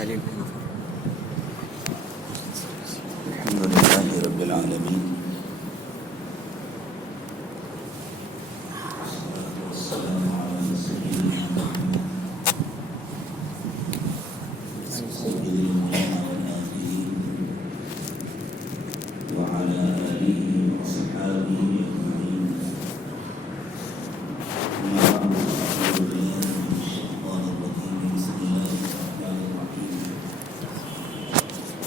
الحمد لله رب العالمين والسلام على سيدنا محمد سيد الأولين والآخرين وعلى آله وصحبه أجمعين. أما بعد فأعوذ بالله من الشيطان الرجيم. بسم الله الرحمن الرحيم.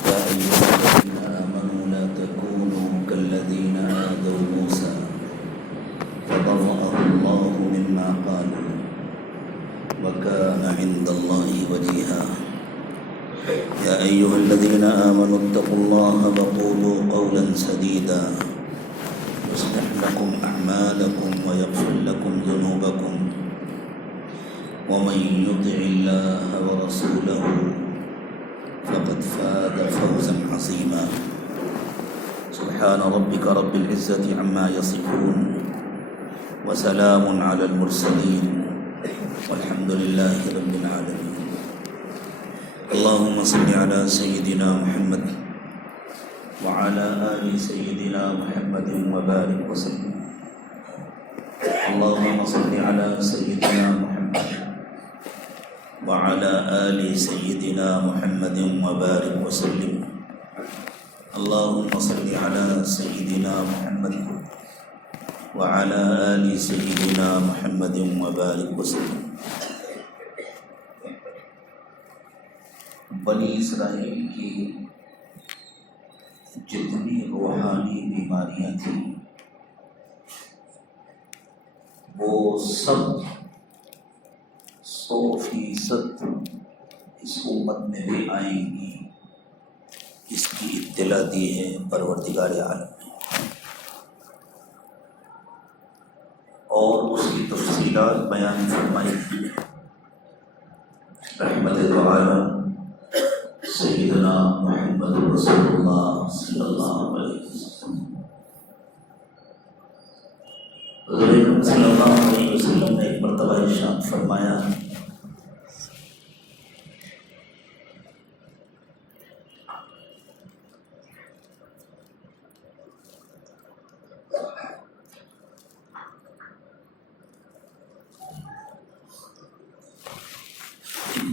يا أيها الذين آمنوا لا تكونوا كالذين آذوا موسى فبرأه الله مما قالوا وكان عند الله وجيها. يا أيها الذين آمنوا اتقوا الله وقولوا قولا سديدا يصلح لكم أعمالكم ويغفر لكم ذنوبكم ومن يطع الله ورسوله فقد فاز فوزا عظيما. سبحان ربك رب العزة عما يصفون وسلام على المرسلين والحمد لله رب العالمين. اللهم صل على سيدنا محمد وعلى آل سيدنا محمد وبارك وسلم. اللهم صل على سيدنا محمد وعلى آل سيدنا محمد وبارك وسلم. اللهم صل على سيدنا محمد وعلى آل سيدنا محمد وبارك وسلم. بنی اسرائیل کی جتنی روحانی بیماریاں تھیں وہ سب 100% اس امت میں بھی آئیں گی، اس کی اطلاع دی ہے پروردگار عالم نے، اور اس کی تفصیلات بیان فرمائی رحمت العالم سیدنا محمد رسول اللہ صلی اللہ علیہ وسلم. حضور اکرم صلی اللہ علیہ وسلم نے ایک مرتبہ ارشاد فرمایا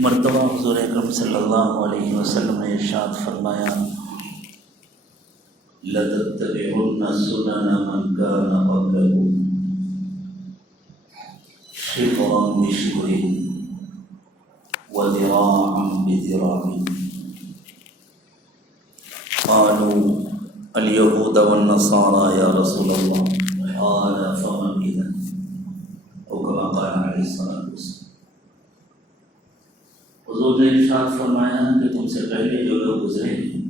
مرتبہ حضور اکرم صلی اللہ علیہ وسلم نے ارشاد فرمایا لَتَتَّبِعُنَّ سُنَنَ مَنْ كَانَ قَبْلَكُمْ شِبْرًا بِشِبْرٍ وَذِرَاعًا بِذِرَاعٍ. قالوا اليهود والنصارى يا رسول الله. قال فمن إذن، أو كما قال عليه الصلاة والسلام. حضور نے ارشاد فرمایا کہ تم سے پہلے جو لوگ گزرے ہیں،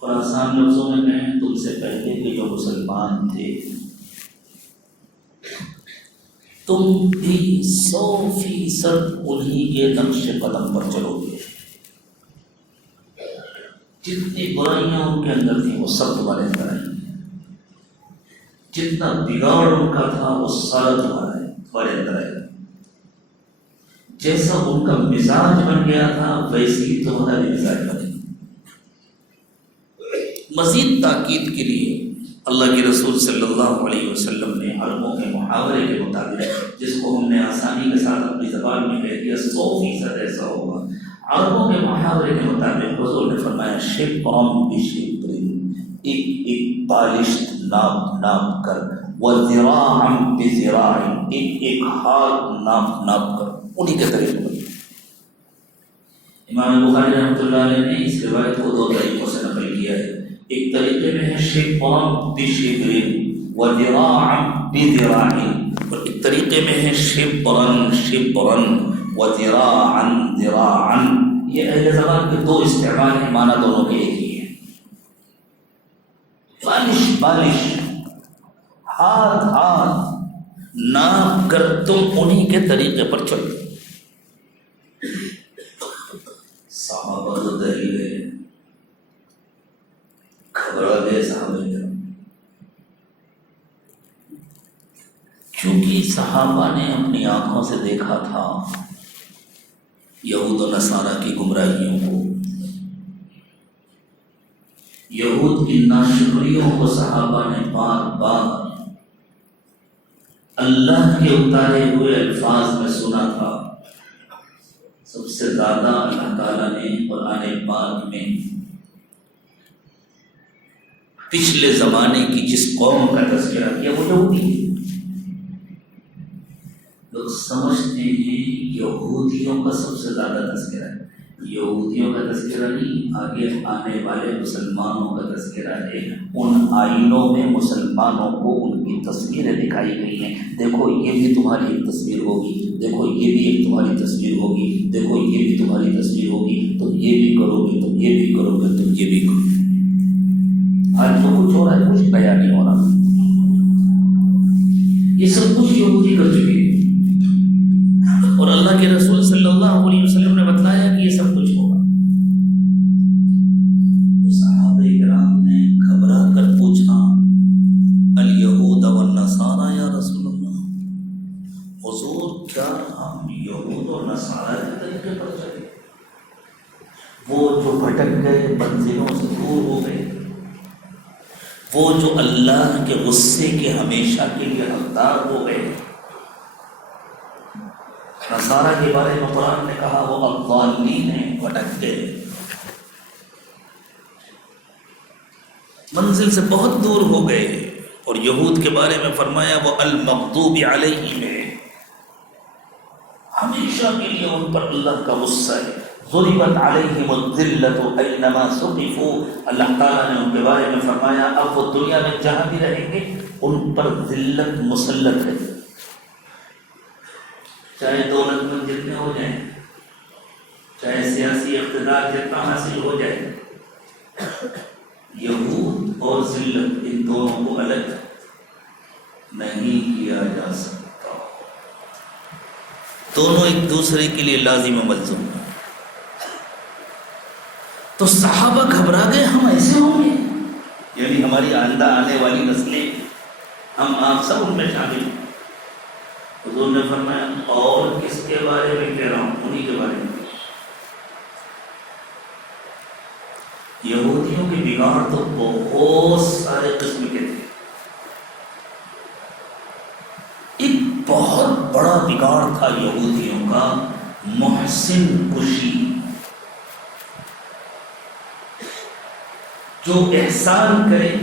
اور آسان لفظوں میں کہیں تم سے پہلے کے جو مسلمان تھے، تم بھی 100% انہی کے نقش قدم پر چلو گے. جتنی برائیاں ان کے اندر تھیں وہ سب تمہارے اندر آئیں گی، جتنا بگاڑ ان کا تھا وہ سارا تمہارے اندر آئے گا. جیسا ان کا مزاج بن گیا تھا ویسے ہی تمہارا بھی مزاج بنے گا. مزید تاکید کے لیے اللہ کے رسول صلی اللہ علیہ وسلم نے عربوں کے محاورے کے مطابق، جس کو ہم نے آسانی کے ساتھ اپنی زبان میں کہہ دیا 100% ایسا ہوگا، عربوں کے محاورے کے مطابق حضور نے فرمایا شبرًا بشبر، ایک بالشت ناپ کر، وذراعًا بذراع، ایک ہاتھ ناپ کر، انہی کے طریقے پر. امام بخاری رحمۃ اللہ علیہ نے اس روایت کو 2 طریقوں سے نقل کیا ہے. ایک طریقے میں ہے شبرًا بشبر وذراعًا بذراع، اور ایک طریقے میں ہے شبرًا وذراعًا ذراعًا. یہ اہل زبان کے 2 استعمال ہیں، معنی دونوں کے ایک ہی ہیں. بالش ہاتھ ناپ کر تم انہی کے طریقے پر چلو. صحابہ تو دہی گئے، گھبرا گئے صحابہ کرام، کیونکہ صحابہ نے اپنی آنکھوں سے دیکھا تھا یہود و نصارہ کی گمراہیوں کو، یہود کی ناشکریوں کو صحابہ نے بار بار اللہ کے اتارے ہوئے الفاظ میں سنا تھا۔ سب سے زیادہ اللہ تعالیٰ نے قرآن پاک میں پچھلے زمانے کی جس قوم کا تذکرہ کیا وہ یہودی۔ لوگ سمجھتے ہیں یہودیوں کا سب سے زیادہ تذکرہ ہے، یہودیوں کا تذکرہ نہیں، آگے آنے والے مسلمانوں کا تذکرہ ہے۔ ان آئینوں میں مسلمانوں کو ان کی تصویریں دکھائی گئی ہیں، دیکھو یہ بھی تمہاری ایک تصویر ہوگی، دیکھو یہ بھی ایک تمہاری تصویر ہوگی، دیکھو یہ بھی تمہاری تصویر ہوگی، تم یہ بھی کرو گے، تم یہ بھی کرو گے، تم یہ بھی کرو گے۔ آج تو کچھ ہو رہا ہے، کچھ نیا نہیں ہو رہا، یہ سب کچھ یہودی کر چکے ہیں، اور اللہ کے رسول صلی اللہ علیہ وسلم نے بتلایا کہ یہ سب کچھ ہوگا۔ تو صحابہ کرام نے گھبرا کر پوچھا الیہود والنصارى یا رسول اللہ، حضور کیا ہم یہود اور نصارہ کے طریقے پر چلے؟ وہ جو بھٹک گئے، منزلوں سے دور ہو گئے، وہ جو اللہ کے غصے کے ہمیشہ کے لیے حقدار ہو گئے۔ نصارہ کے بارے میں قرآن نے کہا وہ الضالین ہیں، بھٹک گئے، منزل سے بہت دور ہو گئے۔ اور یہود کے بارے میں فرمایا وہ المغضوب علیہم ہے، ہمیشہ کے لیے ان پر اللہ کا غصہ ہے۔ ضربت علیہم الذلۃ اینما ثقفوا، اللہ تعالیٰ نے ان کے بارے میں فرمایا اب وہ دنیا میں جہاں بھی رہیں گے ان پر ذلت مسلط ہے، چاہے دولت مند جتنے ہو جائیں، چاہے سیاسی اقتدار جتنا حاصل ہو جائے، یہود اور ذلت ان دونوں کو الگ نہیں کیا جا سکتا، دونوں ایک دوسرے کے لیے لازم و ملزوم۔ تو صحابہ گھبرا گئے، ہم ایسے ہوں گے، یعنی ہماری آئندہ آنے والی نسلیں، ہم آپ سب ان میں شامل ہیں۔ حضور نے فرمایا اور کس کے بارے میں کہہ رہا ہوں؟ انہی کے بارے میں۔ یہودیوں کے بگاڑ تو بہت سارے قسم کے تھے، ایک بہت بڑا بگاڑ تھا یہودیوں کا محسن کشی، جو احسان کرے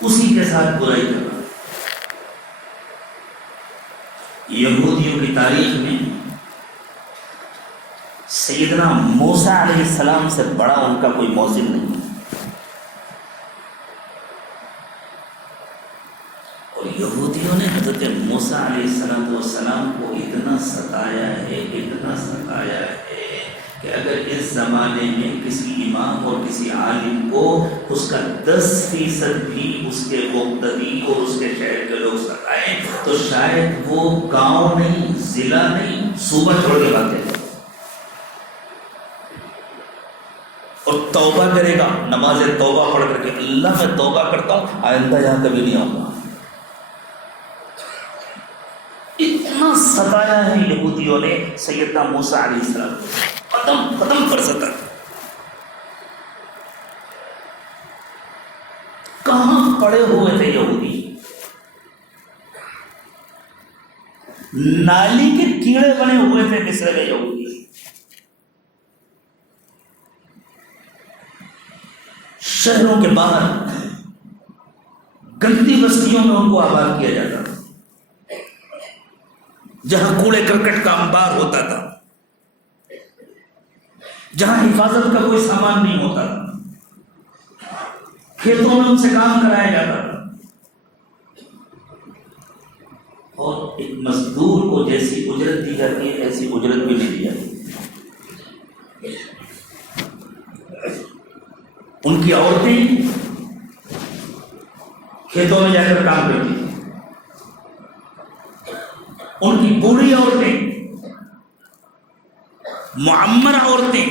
اسی کے ساتھ برائی کرنا۔ یہودیوں کی تاریخ میں سیدنا موسیٰ علیہ السلام سے بڑا ان کا کوئی موذن نہیں، اور یہودیوں نے حضرت موسیٰ علیہ السلام کو اتنا ستایا ہے، اتنا ستایا ہے کہ اگر اس زمانے میں کسی امام اور کسی عالم کو اس کا 10% بھی اس کے مقتدی اور اس کے شہر کے لوگ ستائیں تو شاید وہ گاؤں نہیں، ضلع نہیں، صوبہ چھوڑ کے بھاگتے تھے، اور توبہ کرے گا، نماز توبہ پڑھ کر کے اللہ میں توبہ کرتا ہوں آئندہ یہاں کبھی نہیں آؤں گا۔ اتنا ستایا ہے یہودیوں نے سیدنا موسیٰ علیہ السلام کو، ختم کر سکتا۔ کہاں پڑے ہوئے تھے یہودی؟ نالی کے کیڑے بنے ہوئے تھے مصر کے یہودی، شہروں کے باہر گندی بستیوں میں ان کو آباد کیا جاتا تھا، جہاں کوڑے کرکٹ کا انبار ہوتا تھا، جہاں حفاظت کا کوئی سامان نہیں ہوتا تھا، کھیتوں میں ان سے کام کرایا جاتا تھا، اور ایک مزدور کو جیسی اجرت دی جاتی ہے ایسی اجرت بھی نہیں دی جاتی۔ ان کی عورتیں کھیتوں میں جا کر کام کرتی تھیں، ان کی بوڑھی عورتیں، معمر عورتیں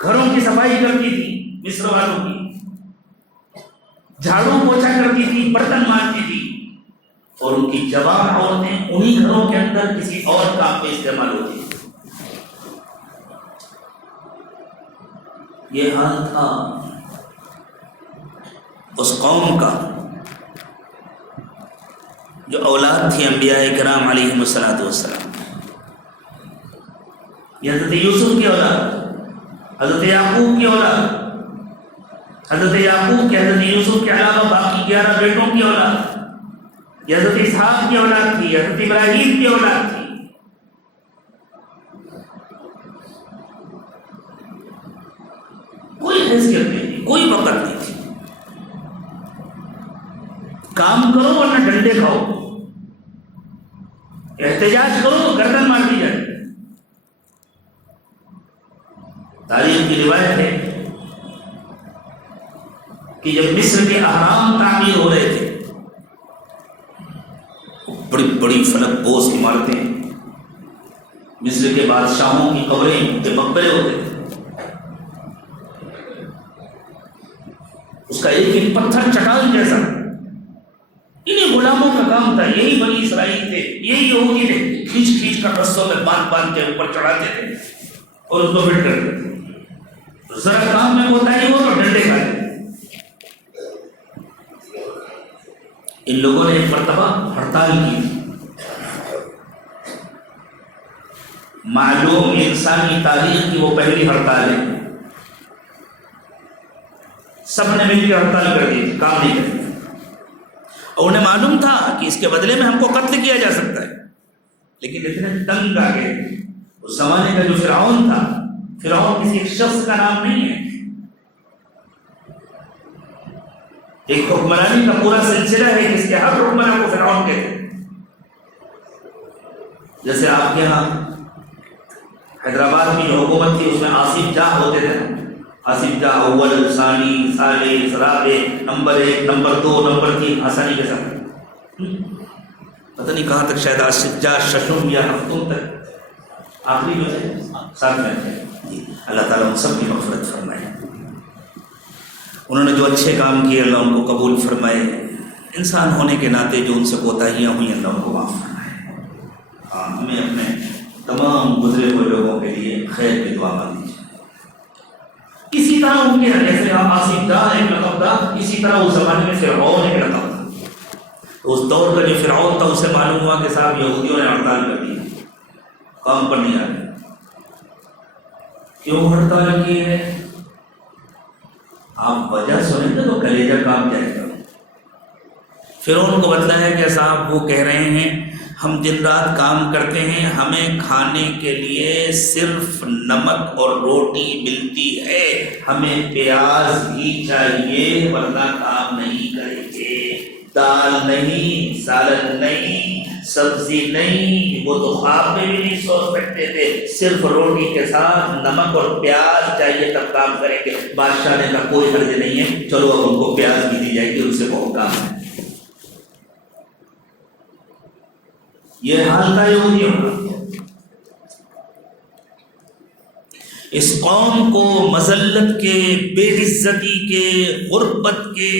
گھروں کی صفائی کرتی تھی، مصر والوں کی جھاڑو پوچھا کرتی تھی، برتن مانجتی تھی، اور ان کی جوان عورتیں انہی گھروں کے اندر کسی اور کام پہ استعمال ہوتی ہیں۔ یہ حال تھا اس قوم کا جو اولاد تھی انبیاء کرام علیہم السلام۔ یہ حضرت یوسف کی اولاد، حضرت یعقوب کی اولاد، حضرت یعقوب کے حضرت یوسف کے علاوہ باقی 11 بیٹوں کی اولاد، یہ حضرت اسحاق کی اولاد تھی، حضرت ابراہیم کی اولاد تھی۔ کوئی حیثیت نہیں تھی، کوئی وقت نہیں تھی۔ کام کرو ورنہ ڈنڈے کھاؤ، احتجاج کرو تو گردن مار دی جائے۔ تاریخ کی روایت ہے کہ جب مصر کے اہرام تعمیر ہو رہے تھے، بڑی بڑی فلک بوس عمارتیں، مصر کے بادشاہوں کی قبریں کے مقبرے ہوتے تھے، اس کا ایک ایک پتھر چٹان جیسا انہیں غلاموں کا کام تھا۔ یہی بنی اسرائیل تھے، یہی یہودی تھے، کھینچ کھینچ کر رسوں میں باندھ باندھ کے اوپر چڑھاتے تھے اور اس کو فٹ کرتے تھے۔ ذرا کام میں کوتاہی ہو تو ڈنڈے کھائے۔ ان لوگوں نے ایک مرتبہ ہڑتال کی، معلوم انسانی تاریخ کی وہ پہلی ہڑتال ہے، سب نے مل کے ہڑتال کر دی، کام نہیں کرتے، اور انہیں معلوم تھا کہ اس کے بدلے میں ہم کو قتل کیا جا سکتا ہے، لیکن اتنے تنگ آ گئے۔ اس زمانے کا جو فرعون تھا، فرعون کسی ایک شخص کا نام نہیں ہے، ایک حکمرانی کا پورا سلسلہ ہے جس کے ہر حکمران کو فرعون کہتے ہیں۔ جیسے آپ کے ہاں حیدرآباد کی جو حکومت تھی اس میں آصف جاہ ہوتے تھے، آصف جاہ اول، ثانی، ثالث، رابع، نمبر 1، نمبر 2، نمبر 3، آسانی کے ساتھ پتہ نہیں کہاں تک، شاید آصف جاہ ششم یا ہفتم تک آخری جو تھے ساتھ میں تھے۔ اللہ تعالیٰ ان سب کی مغفرت فرمائے، انہوں نے جو اچھے کام کیے اللہ ان کو قبول فرمائے، انسان ہونے کے ناطے جو ان سے کوتاہیاں ہوئی اللہ ان کو معاف فرمائے۔ ہمیں اپنے تمام گزرے ہوئے لوگوں کے لیے خیر کی دعا مانگنی چاہیے۔ اسی طرح ان کے جیسے آصف جاہ ایک لقب تھا، اسی طرح اس زمانے میں فرعون ایک لقب تھا۔ اس دور کا جو فرعون تھا اسے معلوم ہوا کہ صاحب یہودیوں نے ہڑتال کر دی، کام پر نہیں آ رہے۔ کیوں ہڑتال کی ہے؟ آپ وجہ سنیں گے تو کلیجہ کام جائے گا۔ فرعون کو بتلایا کہ صاحب وہ کہہ رہے ہیں ہم دن رات کام کرتے ہیں، ہمیں کھانے کے لیے صرف نمک اور روٹی ملتی ہے، ہمیں پیاز بھی چاہیے ورنہ کام نہیں کریں گے، دال نہیں، سالن نہیں، سبزی نہیں، وہ تو خواب میں بھی نہیں سوچ سکتے تھے، صرف روٹی کے ساتھ نمک اور پیاز چاہیے تب کام کریں گے۔ بادشاہ نے کہا کوئی حرج نہیں ہے، چلو اب ان کو پیاز بھی دی جائے گی، ان سے بہت کام ہے۔ یہ حال تھا یہودیوں کا۔ اس قوم کو مذلت کے، بے عزتی کے، غربت کے،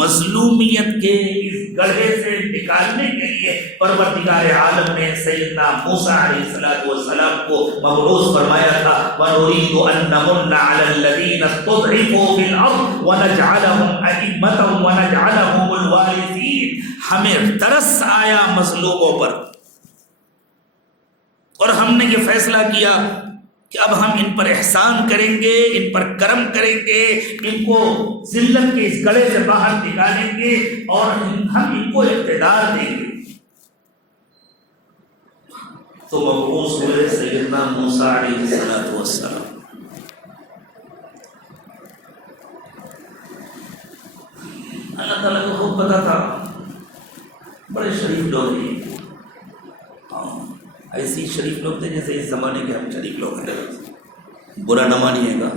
مظلومیت کے اس گڑھے سے نکالنے کے لیے پروردگار عالم نے سیدنا موسیٰ علیہ السلام کو مبعوث فرمایا تھا۔ وَنُرِيدُ أَن نَّمُنَّ عَلَى الَّذِينَ اسْتُضْعِفُوا فِي الْأَرْضِ وَنَجْعَلَهُمْ أَئِمَّةً وَنَجْعَلَهُمُ الْوَارِثِينَ۔ ہمیں ترس آیا مظلوموں پر، اور ہم نے یہ فیصلہ کیا کہ اب ہم ان پر احسان کریں گے، ان پر کرم کریں گے، ان کو ذلت کے اس گڑھے سے باہر نکالیں گے اور ہم ان کو اقتدار دیں گے۔ تو مبعوث ہوئے سیدنا موسیٰ علیہ السلام۔ اللہ تعالیٰ کو خوب پتا تھا بڑے شریف لوگ ہیں، ایسی شریف لوگ تھے جیسے اس زمانے کے ہم شریف لوگ ہیں۔ برا نہ مانیے گا،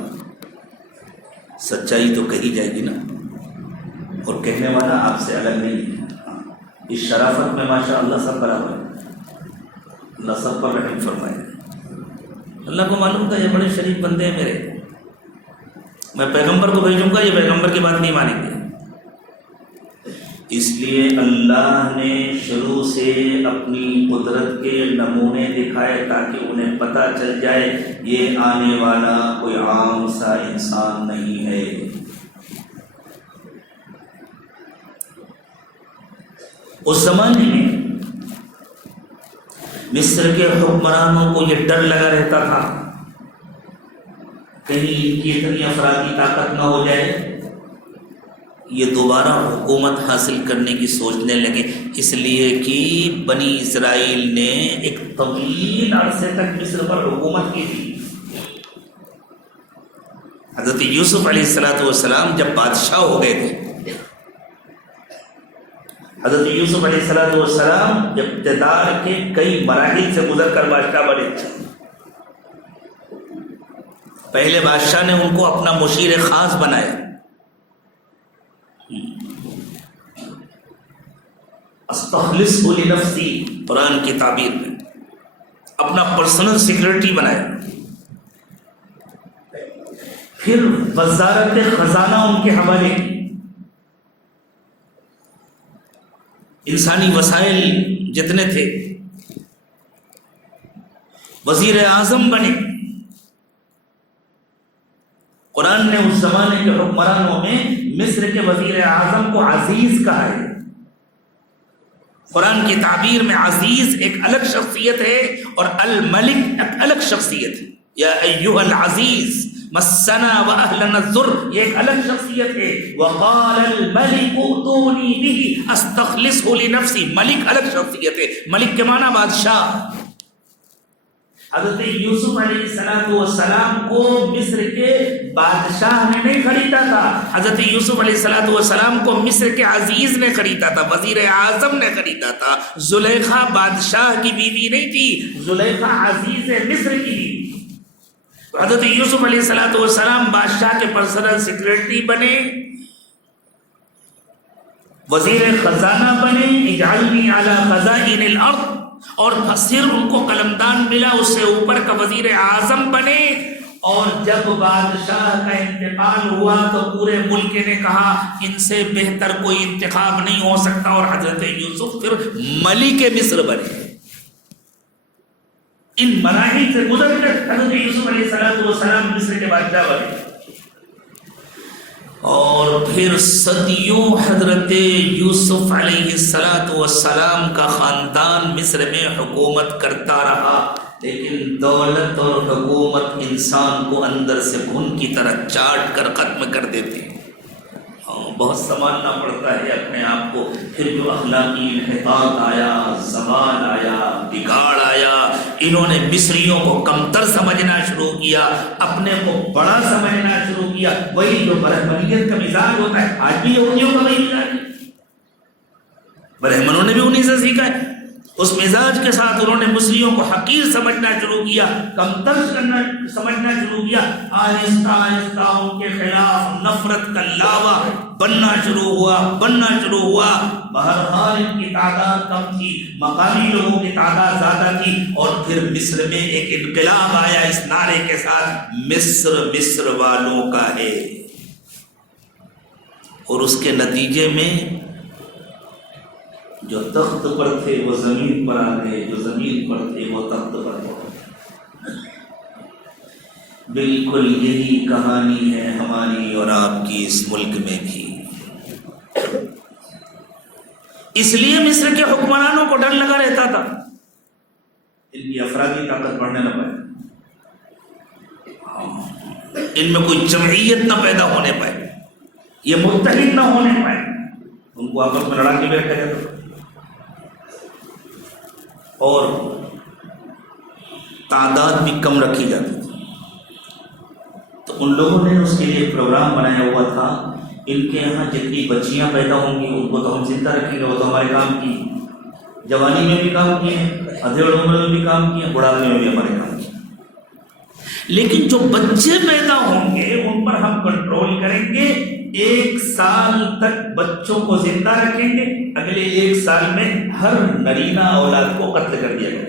سچائی تو کہی جائے گی نا، اور کہنے والا آپ سے الگ نہیں ہے۔ اس شرافت میں ماشاء اللہ سب برابر ہے، اللہ سب پر رحم فرمائے۔ اللہ کو معلوم تھا یہ بڑے شریف بندے ہیں میرے، میں پیغمبر کو بھیجوں گا، یہ پیغمبر کی بات نہیں مانیں گے، اس لیے اللہ نے شروع سے اپنی قدرت کے نمونے دکھائے تاکہ انہیں پتہ چل جائے یہ آنے والا کوئی عام سا انسان نہیں ہے۔ اس زمانے میں مصر کے حکمرانوں کو یہ ڈر لگا رہتا تھا کہیں ان کی اتنی افرادی طاقت نہ ہو جائے یہ دوبارہ حکومت حاصل کرنے کی سوچنے لگے، اس لیے کہ بنی اسرائیل نے ایک طویل عرصے تک مصر پر حکومت کی تھی۔ حضرت یوسف علیہ السلام جب بادشاہ ہو گئے تھے، حضرت یوسف علیہ السلام اقتدار کے کئی مراحل سے گزر کر بادشاہ بنے۔ پہلے بادشاہ نے ان کو اپنا مشیر خاص بنایا، استخلصہ لنفسی قرآن کی تعبیر میں اپنا پرسنل سیکرٹری بنایا، پھر وزارت خزانہ ان کے حوالے کی، انسانی وسائل جتنے تھے، وزیر اعظم بنے۔ قرآن نے اس زمانے کے حکمرانوں میں مصر کے وزیر اعظم کو عزیز کہا ہے۔ قرآن کی تعبیر میں عزیز ایک الگ شخصیت ہے اور الملک ایک الگ شخصیت ہے۔ یا ایھا العزیز مسنا واہلنا الضر، یہ ایک الگ شخصیت ہے۔ وقال الملک ائتونی بہ استخلصہ لنفسی، ملک الگ شخصیت ہے، ملک کے معنی بادشاہ۔ حضرت یوسف علیہ السلام کو مصر کے بادشاہ نے نہیں خریدا تھا، حضرت یوسف علیہ السلام کو مصر کے عزیز نے خریدا تھا، وزیر اعظم نے خریدا تھا۔ زلیخا بادشاہ کی بیوی نہیں تھی، زلیخا عزیز مصر کی بیوی۔ حضرت یوسف علیہ السلام بادشاہ کے پرسنل سیکرٹری بنے، وزیر خزانہ بنے، اجعلنی علی خزائن الارض، اور پھر ان کو قلمدان ملا، اس سے اوپر کا وزیر اعظم بنے۔ اور جب بادشاہ کا انتقال ہوا تو پورے ملک نے کہا ان سے بہتر کوئی انتخاب نہیں ہو سکتا، اور حضرت یوسف پھر ملک مصر بنے۔ ان مراحل سے گزر کر حضرت یوسف علیہ السلام مصر کے بادشاہ بنے، اور پھر صدیوں حضرت یوسف علیہ السلام کا خاندان مصر میں حکومت کرتا رہا، لیکن دولت اور حکومت انسان کو اندر سے گھن کی طرح چاٹ کر ختم کر دیتی ہے۔ بہت سنبھالنا پڑتا ہے اپنے آپ کو۔ پھر جو اخلاقی انحطاط آیا، زوال آیا، بگاڑ آیا، انہوں نے مصریوں کو کمتر سمجھنا شروع کیا، اپنے کو بڑا سمجھنا شروع کیا۔ وہی جو برہمنیت کا مزاج ہوتا ہے، آج بھی یہودیوں کا وہی مزاج ہے، برہمنوں نے بھی انہیں سے سیکھا ہے۔ اس مزاج کے ساتھ انہوں نے مصریوں کو حقیر سمجھنا شروع کیا، کمتر سمجھنا شروع کیا۔ آہستہ آہستہ ان کے خلاف نفرت کا لاوا بننا شروع ہوا۔ بہرحال ان کی تعداد کم تھی، مقامی لوگوں کی تعداد زیادہ تھی، اور پھر مصر میں ایک انقلاب آیا اس نعرے کے ساتھ، مصر والوں کا ہے۔ اور اس کے نتیجے میں جو تخت پر تھے وہ زمین پر آ گئے، جو زمین پر تھے وہ تخت پر آ گئے۔ بالکل یہی کہانی ہے ہماری اور آپ کی اس ملک میں بھی۔ اس لیے مصر کے حکمرانوں کو ڈر لگا رہتا تھا ان کی افرادی طاقت بڑھنے نہ پائے، ان میں کوئی جمعیت نہ پیدا ہونے پائے، یہ متحد نہ ہونے پائے، ان کو آپس میں لڑا کے بیٹھا جاتا تھا، اور تعداد بھی کم رکھی جاتی تھی۔ تو ان لوگوں نے اس کے لیے ایک پروگرام بنایا ہوا تھا، ان کے یہاں جتنی بچیاں پیدا ہوں گی ان کو تو ہم زندہ رکھیں گے، وہ تو ہمارے کام کی، جوانی میں بھی کام کیے ہیں، ادھیڑ عمر میں بھی کام کیے ہیں، بڑھاپے میں بھی ہمارے کام کیے، لیکن جو بچے پیدا ہوں گے ان پر ہم کنٹرول کریں گے، 1 سال تک بچوں کو زندہ رکھیں گے، اگلے 1 سال میں ہر نرینہ اولاد کو قتل کر دیا گیا۔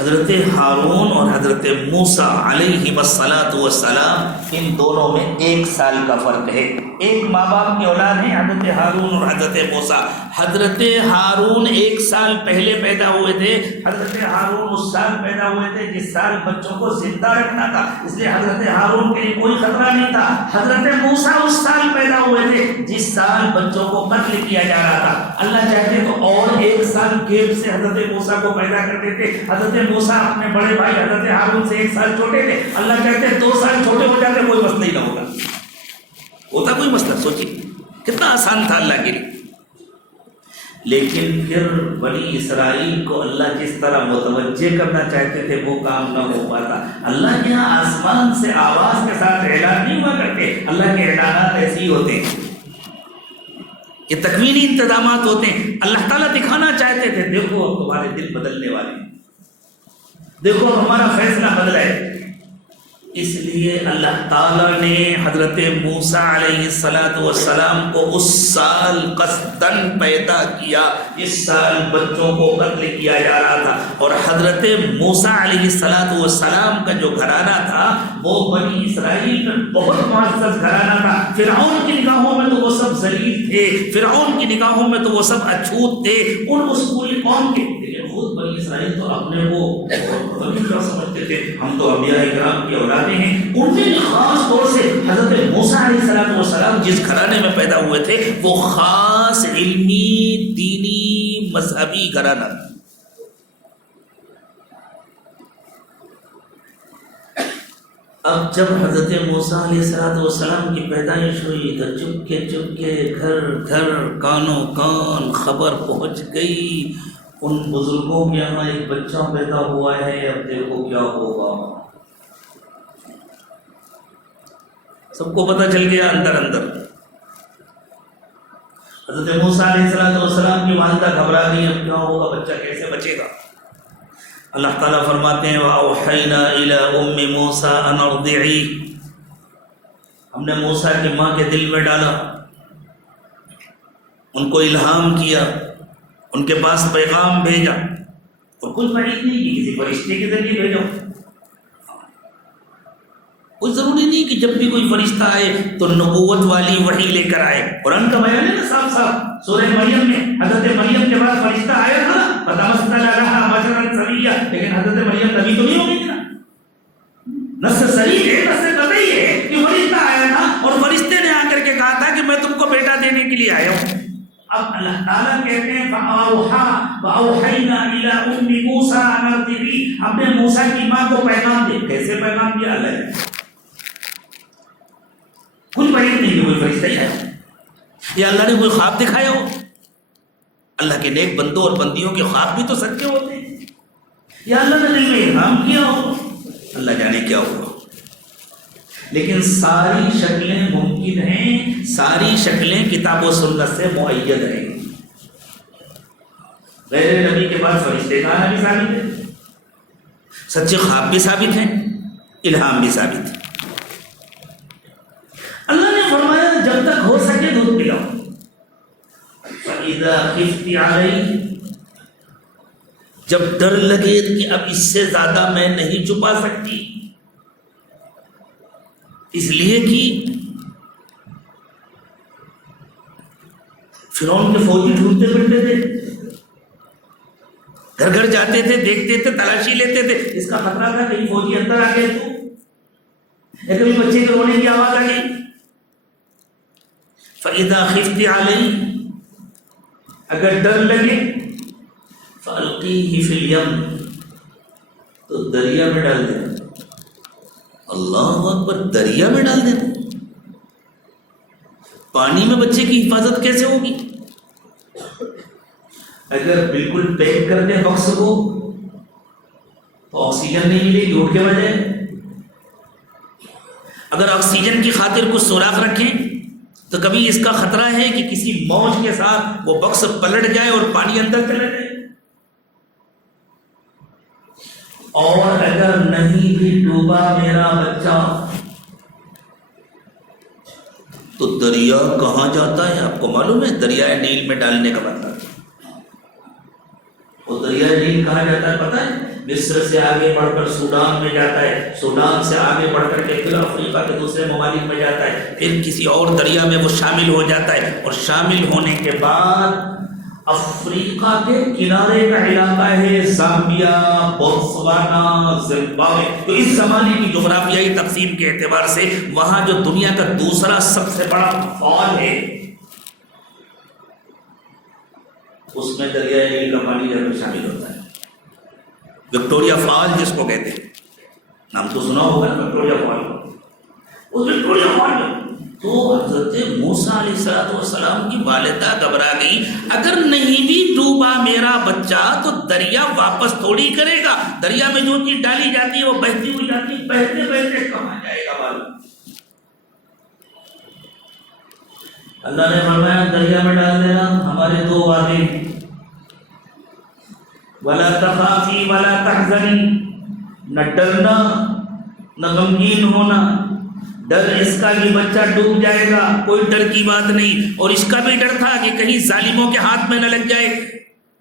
حضرت ہارون اور حضرت موسیٰ علیہ السلام ان دونوں میں 1 سال کا فرق ہے. ایک ماں باپ کی اولاد ہیں حضرت ہارون اور حضرت موسیٰ. حضرت ہارون 1 سال پہلے پیدا ہوئے تھے. حضرت ہارون اس سال پیدا ہوئے تھے جس سال بچوں کو زندہ رکھنا تھا, اس لیے حضرت ہارون کے لیے کوئی خطرہ نہیں تھا. حضرت موسیٰ اس سال پیدا ہوئے تھے جس سال بچوں کو قتل کیا جا رہا تھا. اللہ چاہتے تو اور 1 سال گیپ سے حضرت موسیٰ کو پیدا کرتے تھے. حضرت موسیٰ اپنے بڑے بھائی حضرت ہارون سے 1 سال چھوٹے تھے. اللہ چاہتے 2 سال چھوٹے ہو جاتے کوئی مسئلہ ہی نہ ہوتا کوئی مسئلہ. سوچیے کتنا آسان تھا اللہ کے لیے. لیکن پھر بنی اسرائیل کو اللہ جس طرح متوجہ کرنا چاہتے تھے وہ کام نہ ہو پاتا. اللہ کے یہاں آسمان سے آواز کے ساتھ اعلان نہیں ہوا کرتے. اللہ کے اعلانات ایسے ہی ہوتے ہیں, یہ تکوینی انتظامات ہوتے ہیں. اللہ تعالیٰ دکھانا چاہتے تھے دیکھو تمہارے دل بدلنے والے, دیکھو ہمارا فیصلہ بدلا ہے. اس لیے اللہ تعالیٰ نے حضرت موسیٰ علیہ السلام کو اس سال قصداً پیدا کیا جس سال بچوں کو قتل کیا جا رہا تھا. اور حضرت موسیٰ علیہ السلام کا جو گھرانہ تھا وہ بنی اسرائیل کا بہت معزز گھرانہ تھا. فرعون کی نگاہوں میں تو وہ سب ذلیل تھے, فرعون کی نگاہوں میں تو وہ سب اچھوت تھے ان اس پوری قوم کے. خود بنی اسرائیل تو اپنے کو کیا سمجھتے تھے, ہم تو انبیاء کرام کی اولادیں ہیں. ان میں خاص طور سے حضرت موسیٰ علیہ السلام جس گھرانے میں پیدا ہوئے تھے وہ خاص علمی دینی مذہبی گھرانہ. اب جب حضرت موسیٰ علیہ السلام کی پیدائش ہوئی تو چپکے گھر گھر کانوں کان خبر پہنچ گئی ان بزرگوں کے یہاں ایک بچہ پیدا ہوا ہے, اب دیکھو کیا ہوگا. سب کو پتہ چل گیا اندر اندر. حضرت موسیٰ علیہ السلام کی والدہ گھبرا گئی, اب کیا ہوگا, بچہ کیسے بچے گا. اللہ تعالیٰ فرماتے ہیں وَأَوْحَيْنَا إِلَىٰ أُمِّ مُوسَىٰ أَنْ أَرْضِعِيهِ, ہم نے موسیٰ کی ماں کے دل میں ڈالا, ان کو الہام کیا, ان کے پاس پیغام بھیجا. اور کچھ بعید نہیں کہ کسی فرشتے کے ذریعے بھیجو, کوئی ضروری نہیں کہ جب بھی کوئی فرشتہ آئے تو نبوت والی وحی لے کر آئے. قرآن کا بیان ہے نا صاف صاف سورہ مریم میں, حضرت مریم کے بعد فرشتہ آیا تھا نا, فتمثل لها بشرا سویا, لیکن حضرت مریم نبی تو نہیں ہو گئی تھی نا. نص صریح ہے, نص قطعی ہے کہ فرشتہ آیا تھا اور فرشتے نے آ کر کے کہا تھا کہ میں تم کو بیٹا دینے کے لیے آیا ہوں. اب اللہ تعالیٰ کہتے ہیں وَأَوْحَيْنَا إِلَىٰ أُمِّ مُوسَىٰ أَنْ أَرْضِعِيهِ, ہم نے موسیٰ کی ماں کو پیغام دیا. کیسے پیغام دیا اللہ نے, کچھ بعید نہیں کہ کوئی فرشتہ ہی آیا یا اللہ نے کوئی خواب دکھایا ہو. اللہ کے نیک بندوں اور بندیوں کے خواب بھی تو سچے ہوتے ہیں, یا اللہ نے دل میں الہام کیا ہو, اللہ جانے کیا ہوا. لیکن ساری شکلیں ممکن ہیں, ساری شکلیں کتاب و سنت سے مؤید ہیں. غیر نبی کے بعد فرشتے کا آنا بھی ثابت ہے, سچے خواب بھی ثابت ہیں, الہام بھی ثابت ہے. اللہ نے فرمایا جب تک ہو سکے دودھ پلاؤ. فَإِذَا خِفْتِ عَلَيْهِ, جب ڈر لگے کہ اب اس سے زیادہ میں نہیں چھپا سکتی, اس لیے کہ فرعون کے فوجی ڈھونڈتے پھرتے تھے, گھر گھر جاتے تھے, دیکھتے تھے, تلاشی لیتے تھے. اس کا خطرہ تھا کہیں فوجی اندر آ گئے تو, یا کبھی بچے کے رونے کی آواز آ گئی. فَإِذَا خِفْتِ عَلَيْهِ, اگر ڈر لگے فَأَلْقِيهِ فِي الْيَمِّ, تو دریا میں ڈال دینا. اللہ اکبر, دریا میں ڈال دینا. پانی میں بچے کی حفاظت کیسے ہوگی؟ اگر بالکل پیک کر دیں باکس کو تو آکسیجن نہیں ملے گی, اٹھ کے بجائے. اگر آکسیجن کی خاطر کچھ سوراخ رکھیں تو کبھی اس کا خطرہ ہے کہ کسی موج کے ساتھ وہ باکس پلٹ جائے اور پانی اندر چلا جائے. اور اگر نہیں بھی ڈوبا میرا بچہ تو دریا کہاں جاتا ہے آپ کو معلوم ہے؟ دریائے نیل میں ڈالنے کا مطلب, وہ دریائے نیل کہاں جاتا ہے پتہ ہے؟ مصر سے آگے بڑھ کر سوڈان میں جاتا ہے، سوڈان سے آگے بڑھ کر کے پھر افریقہ کے دوسرے ممالک میں جاتا ہے، پھر کسی اور دریا میں وہ شامل ہو جاتا ہے، اور شامل ہونے کے بعد افریقہ کے کنارے کا علاقہ ہے زامبیا، بوتسوانا، زمبابوے۔ تو اس زمانے کی جغرافیائی تقسیم کے اعتبار سے وہاں جو دنیا کا دوسرا سب سے بڑا فال ہے اس میں دریائے نیل کا پانی جا کر شامل ہوتا ہے، وکٹوریا فال جس کو کہتے ہیں، نام تو سنا ہوگا وکٹوریا فال۔ اس وکٹوریا فال تو حضرت موسیٰ علیہ السلام کی والدہ گھبرا گئی، اگر نہیں بھی ڈوبا میرا بچہ تو دریا واپس تھوڑی کرے گا، دریا میں جو چیز ڈالی جاتی ہے وہ بہتی ہوئی جاتی ہے، بہتے بہتے کہاں جائے گا معلوم۔ اللہ نے فرمایا دریا میں ڈال دینا، ہمارے دو وعدے، وَلَا تَخَافِي وَلَا تَحْزَنِي، نہ ڈرنا نہ غمگین ہونا، ڈر اس کا کہ بچہ ڈوب جائے گا، کوئی ڈر کی بات نہیں، اور اس کا بھی ڈر تھا کہ کہیں ظالموں کے ہاتھ میں نہ لگ جائے۔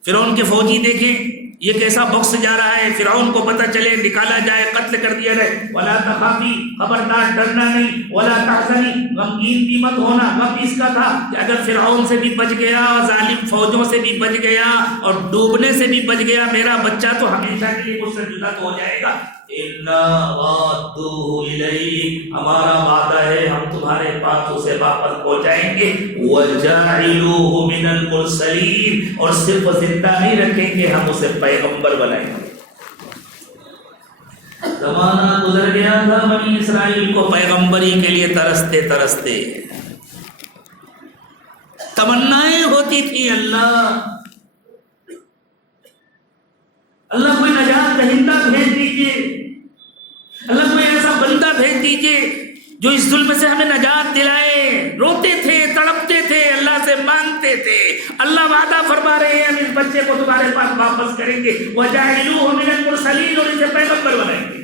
فرعون کے فوجی دیکھیں یہ کیسا بکس جا رہا ہے، فرعون کو پتہ چلے نکالا جائے، قتل کر دیا جائے۔ وَلَا تَخَافِي، خبردار ڈرنا نہیں، وَلَا تَحْزَنِي، غمگین بھی مت ہونا۔ غم اس کا تھا کہ اگر فرعون سے بھی بچ گیا، ظالم فوجوں سے بھی بچ گیا اور ڈوبنے سے بھی بچ گیا میرا بچہ تو ہمیشہ کے لیے مجھ سے جدا تو ہو جائے گا۔ اِنَّا رَادُّوهُ إِلَيْكَ، ہمارا وعدہ ہے ہم تمہارے پاس اسے واپس پہنچائیں گے۔ وَجَاعِلُوهُ مِنَ الْمُرْسَلِينَ، اور صرف زندہ نہیں رکھیں گے، ہم اسے پیغمبر بنائیں گے۔ زمانہ گزر گیا تھا بنی اسرائیل کو پیغمبری کے لیے ترستے ترستے، تمنائیں ہوتی تھی اللہ کوئی نجات دہندہ بھیج دیجئے، اللہ کوئی ایسا بندہ بھیج دیجئے جو اس ظلم سے ہمیں نجات دلائے۔ روتے تھے، تڑپتے تھے، اللہ سے مانگتے تھے۔ اللہ وعدہ فرما رہے ہیں ہم اس بچے کو تمہارے پاس واپس کریں گے، وَجَعِلُوهُ مِنَ الْمُرْسَلِينَ، اور اسے پیغمبر بنائیں گے۔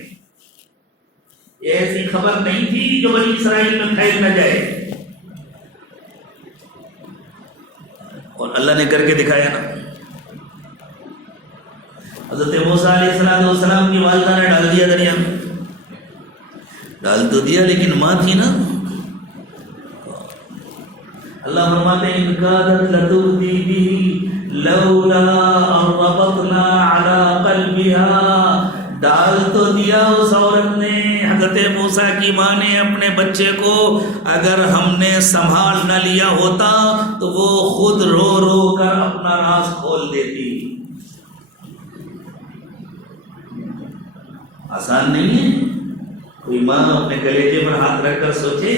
یہ ایسی خبر نہیں تھی جو بنی اسرائیل میں پھیل نہ جائے، اور اللہ نے کر کے دکھایا نا۔ حضرت موسیٰ علیہ السلام کی والدہ نے ڈال دیا دریا میں، ڈال تو دیا لیکن ماں تھی نا۔ اللہ فرماتے ہیں إِن كَادَتْ لَتُبْدِي بِهِ لَوْلَا أَن رَّبَطْنَا عَلَىٰ قَلْبِهَا، ڈال تو دیا اس عورت نے، حضرت موسیٰ کی ماں نے اپنے بچے کو، اگر ہم نے سنبھال نہ لیا ہوتا تو وہ خود رو رو کر اپنا راز کھول دیتی۔ آسان نہیں ہے، کوئی ماں اپنے کلیجے پر ہاتھ رکھ کر سوچے،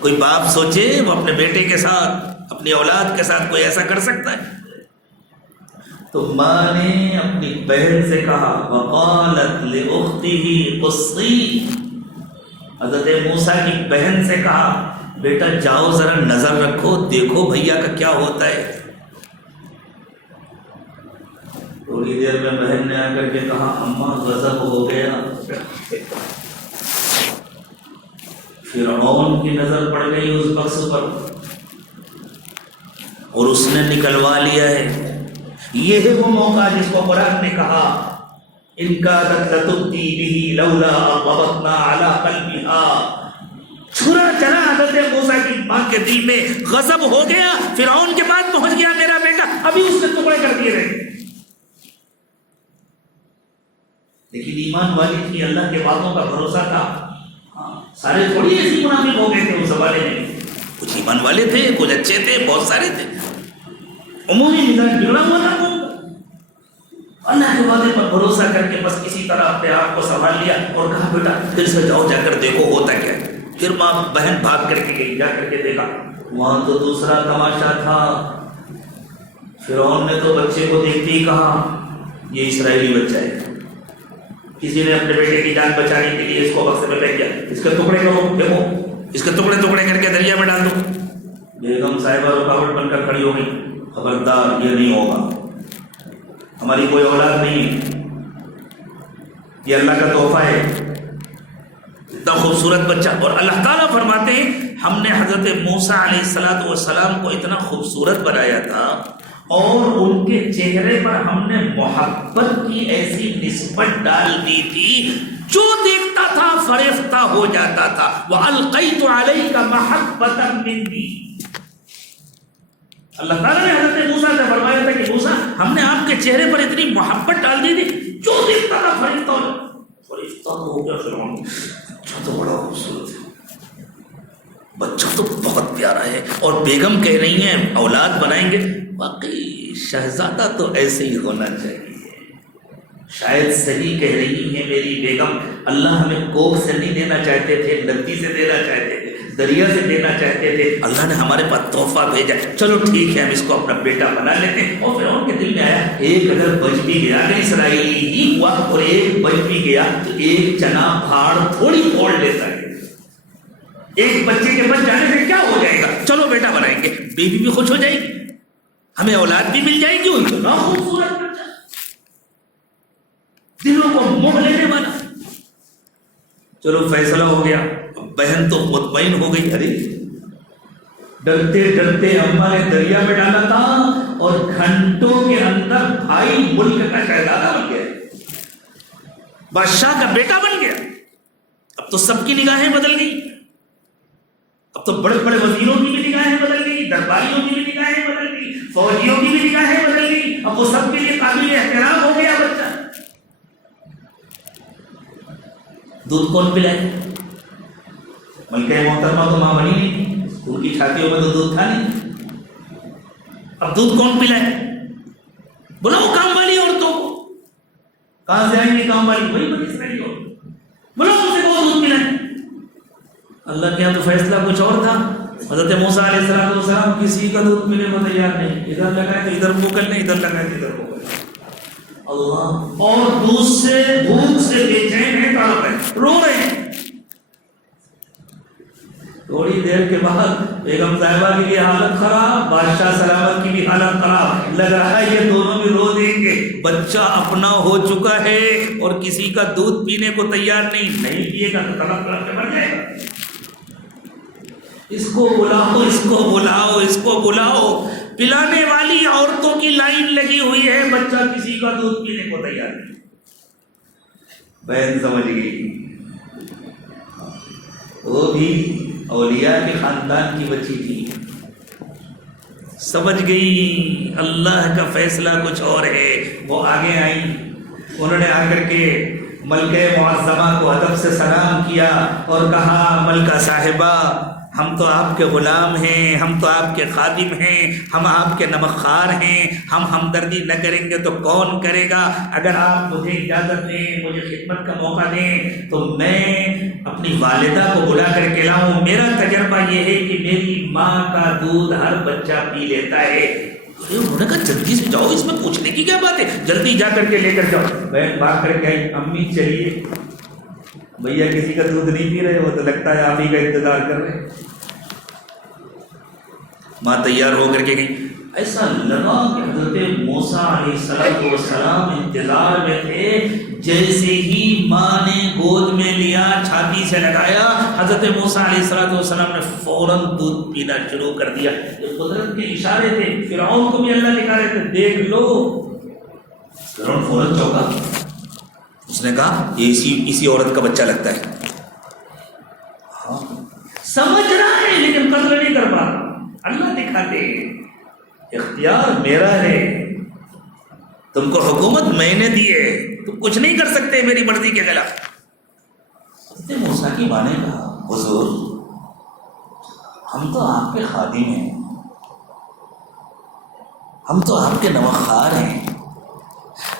کوئی باپ سوچے وہ اپنے بیٹے کے ساتھ، اپنی اولاد کے ساتھ کوئی ایسا کر سکتا ہے؟ تو ماں نے اپنی بہن سے کہا، وَقَالَتْ لِأُخْتِهِ قُصِّي، حضرت موسیٰ کی بہن سے کہا بیٹا جاؤ ذرا نظر رکھو، دیکھو بھیا کا کیا ہوتا ہے۔ تھوڑی دیر میں بہن نے آ کر کے کہا اماں غضب ہو گیا، فرعون کی نظر پڑ گئی اس بکس پر اور اس نے نکلوا لیا ہے۔ یہ ہے وہ موقع جس کو قرآن نے کہا إِن كَادَتْ لَتُبْدِي بِهِ لَوْلَا أَن رَّبَطْنَا عَلَىٰ قَلْبِهَا، چھرا چلا حضرت موسیٰ کی ماں کے دل میں، غضب ہو گیا، فرعون کے پاس پہنچ گیا میرا بیٹا، ابھی اس نے ٹکڑے کر دیے رہے۔ لیکن ایمان والی تھی، اللہ کے وعدوں کا بھروسہ تھا۔ سارے تھوڑی ایسی منافق ہو گئے تھے اس زمانے میں، کچھ ایمان والے تھے، کچھ اچھے تھے، بہت سارے تھے، عمومی مزاج بگڑا ہوا تھا۔ اللہ کے وعدے پر بھروسہ کر کے بس کسی طرح اپنے آپ کو سنبھال لیا اور کہا بیٹا پھر سے جاؤ، جا کر دیکھو ہوتا کیا ہے۔ پھر ماں بہن بھاگ کر کے گئی، جا کر کے دیکھا وہاں تو دوسرا تماشا تھا۔ فرعون نے تو بچے کو دیکھتے ہی کہا یہ اسرائیلی بچہ ہے۔ کسی نے اپنے بیٹے کی جان بچانے کے لیے اس کو بکسے میں پھینک دیا، اس کے ٹکڑے کرو، دیکھو اس کے ٹکڑے ٹکڑے کر کے دریا میں ڈال دو۔ بیگم صاحبہ رکاوٹ بن کر کھڑی ہو گئی، خبردار یہ نہیں ہوگا، ہماری کوئی اولاد نہیں ہے، یہ اللہ کا تحفہ ہے، اتنا خوبصورت بچہ۔ اور اللہ تعالیٰ فرماتے ہیں ہم نے حضرت موسیٰ علیہ السلام کو اتنا خوبصورت بنایا تھا، اور ان کے چہرے پر ہم نے محبت کی ایسی نسبت ڈال دی تھی جو دیکھتا تھا فریفتہ ہو جاتا تھا. وَأَلْقَيْتُ عَلَيْكَ مَحَبَّةً مِّنِّي. اللہ تعالیٰ نے حضرت موسیٰ سے فرمایا تھا کہ موسیٰ ہم نے آپ کے چہرے پر اتنی محبت ڈال دی تھی جو دیکھتا تھا فریفتہ ہو گیا. فرعون بچہ تو بڑا خوبصورت ہے, بچہ تو بہت پیارا ہے, اور بیگم کہہ رہی ہیں اولاد بنائیں گے. واقعی شہزادہ تو ایسے ہی ہونا چاہیے. شاید صحیح کہہ رہی ہے میری بیگم, اللہ ہمیں کوکھ سے نہیں دینا چاہتے تھے, ندی سے دینا چاہتے تھے, دریا سے دینا چاہتے تھے, اللہ نے ہمارے پاس تحفہ بھیجا, چلو ٹھیک ہے ہم اس کو اپنا بیٹا بنا لیتے ہیں. اور پھر ان کے دل میں آیا ایک اگر بچ بھی گیا, اگر اسرائیلی ہی ہوا اور ایک بچ بھی گیا تو ایک چنا پھاڑ تھوڑی پھوڑ لیتا ہے, ایک بچے کے بچ جانے سے کیا ہو جائے گا, چلو بیٹا بنائیں گے, بیوی بھی خوش ہو جائے گی, ہمیں اولاد بھی مل جائے گی. اتنا خوبصورت بچہ, دلوں کو موہ لینے والا. چلو فیصلہ ہو گیا. بہن تو مطمئن ہو گئی, ارے ڈرتے ڈرتے اماں نے دریا میں ڈالا تھا اور گھنٹوں کے اندر بھائی ملک کا شہزادہ بن گیا, بادشاہ کا بیٹا بن گیا. اب تو سب کی نگاہیں بدل گئی, اب تو بڑے بڑے وزیروں کی بھی نگاہیں بدل گئی, درباریوں کی بھی نگاہیں بدل گئی, فوجیوں کی بھی نگاہیں بدل گئی. اب وہ سب کے لیے قابل احترام ہو گیا بچہ. دودھ کون پلائے؟ ملکہ محترمہ تو ماں بنی نہیں تھی, ان کی چھاتیوں میں تو دودھ تھا نہیں. اب دودھ کون پلائے؟ بلاؤ کام والی عورتوں کو. کہاں سے آئیں گی کام والی؟ وہی بنی اسرائیلی عورت, بلاؤ ان سے وہ دودھ پلائیں. اللہ کے یہاں تو فیصلہ کچھ اور تھا. حضرت موسیٰ علیہ السلام کسی کا دودھ پینے کو تیار نہیں, ادھر لگائے تو ادھر پوکل نہیں, ادھر لگائے تو ادھر پوکل. اللہ, اور دودھ سے بھوک سے بے چین ہے, تڑپ ہے, رو رہے ہیں. تھوڑی دیر کے بعد بیگم صاحبہ کی بھی حالت خراب, بادشاہ سلامت کی بھی حالت خراب. لگ رہا ہے یہ دونوں بھی رو دیں گے. بچہ اپنا ہو چکا ہے اور کسی کا دودھ پینے کو تیار نہیں پیے گا تو تڑپ تڑپ کے مر جائے گا. اس کو بلاؤ, اس کو بلاؤ, اس کو بلاؤ. پلانے والی عورتوں کی لائن لگی ہوئی ہے, بچہ کسی کا دودھ پینے کو تیار نہیں. بہن سمجھ گئی, وہ بھی اولیاء کے خاندان کی بچی تھی, سمجھ گئی اللہ کا فیصلہ کچھ اور ہے. وہ آگے آئی, انہوں نے آ کر کے ملکہ معظمہ کو ادب سے سلام کیا اور کہا ملکہ صاحبہ ہم تو آپ کے غلام ہیں, ہم تو آپ کے خادم ہیں, ہم آپ کے نمکخوار ہیں, ہم ہمدردی نہ کریں گے تو کون کرے گا. اگر آپ مجھے اجازت دیں, مجھے خدمت کا موقع دیں تو میں اپنی والدہ کو بلا کر کے لاؤں. میرا تجربہ یہ ہے کہ میری ماں کا دودھ ہر بچہ پی لیتا ہے. انہوں نے کہا جلدی سے جاؤ, اس میں پوچھنے کی کیا بات ہے, جلدی جا کر کے لے کر جاؤ. بہن بھاگ کر کے آئی, امی چلیے بھیا کسی کا دودھ نہیں پی رہے, وہ تو لگتا ہے آپ ہی کا انتظار کر رہے ہیں. ماں تیار ہو کر کے گئی. ایسا لگا کہ حضرت موسیٰ علیہ السلام انتظار میں تھے. جیسے ہی ماں نے گود میں لیا, چھاتی سے لگایا, حضرت موسیٰ علیہ السلام نے فوراً دودھ پینا شروع کر دیا. یہ قدرت کے اشارے تھے. فرعون کو بھی اللہ دکھا رہے تھے, دیکھ لو. فرعون فوراً چوکا, اس نے کہا یہ اسی عورت کا بچہ لگتا ہے. ہاں سمجھ رہا ہے لیکن قدر نہیں کر پا. اللہ دکھاتے, اختیار میرا ہے, تم کو حکومت میں نے دی ہے, تم کچھ نہیں کر سکتے میری مرضی کے خلاف. حضرت موسیٰ کی ماں نے کہا حضور ہم تو آپ کے خادم ہیں, ہم تو آپ کے نمکخوار ہیں.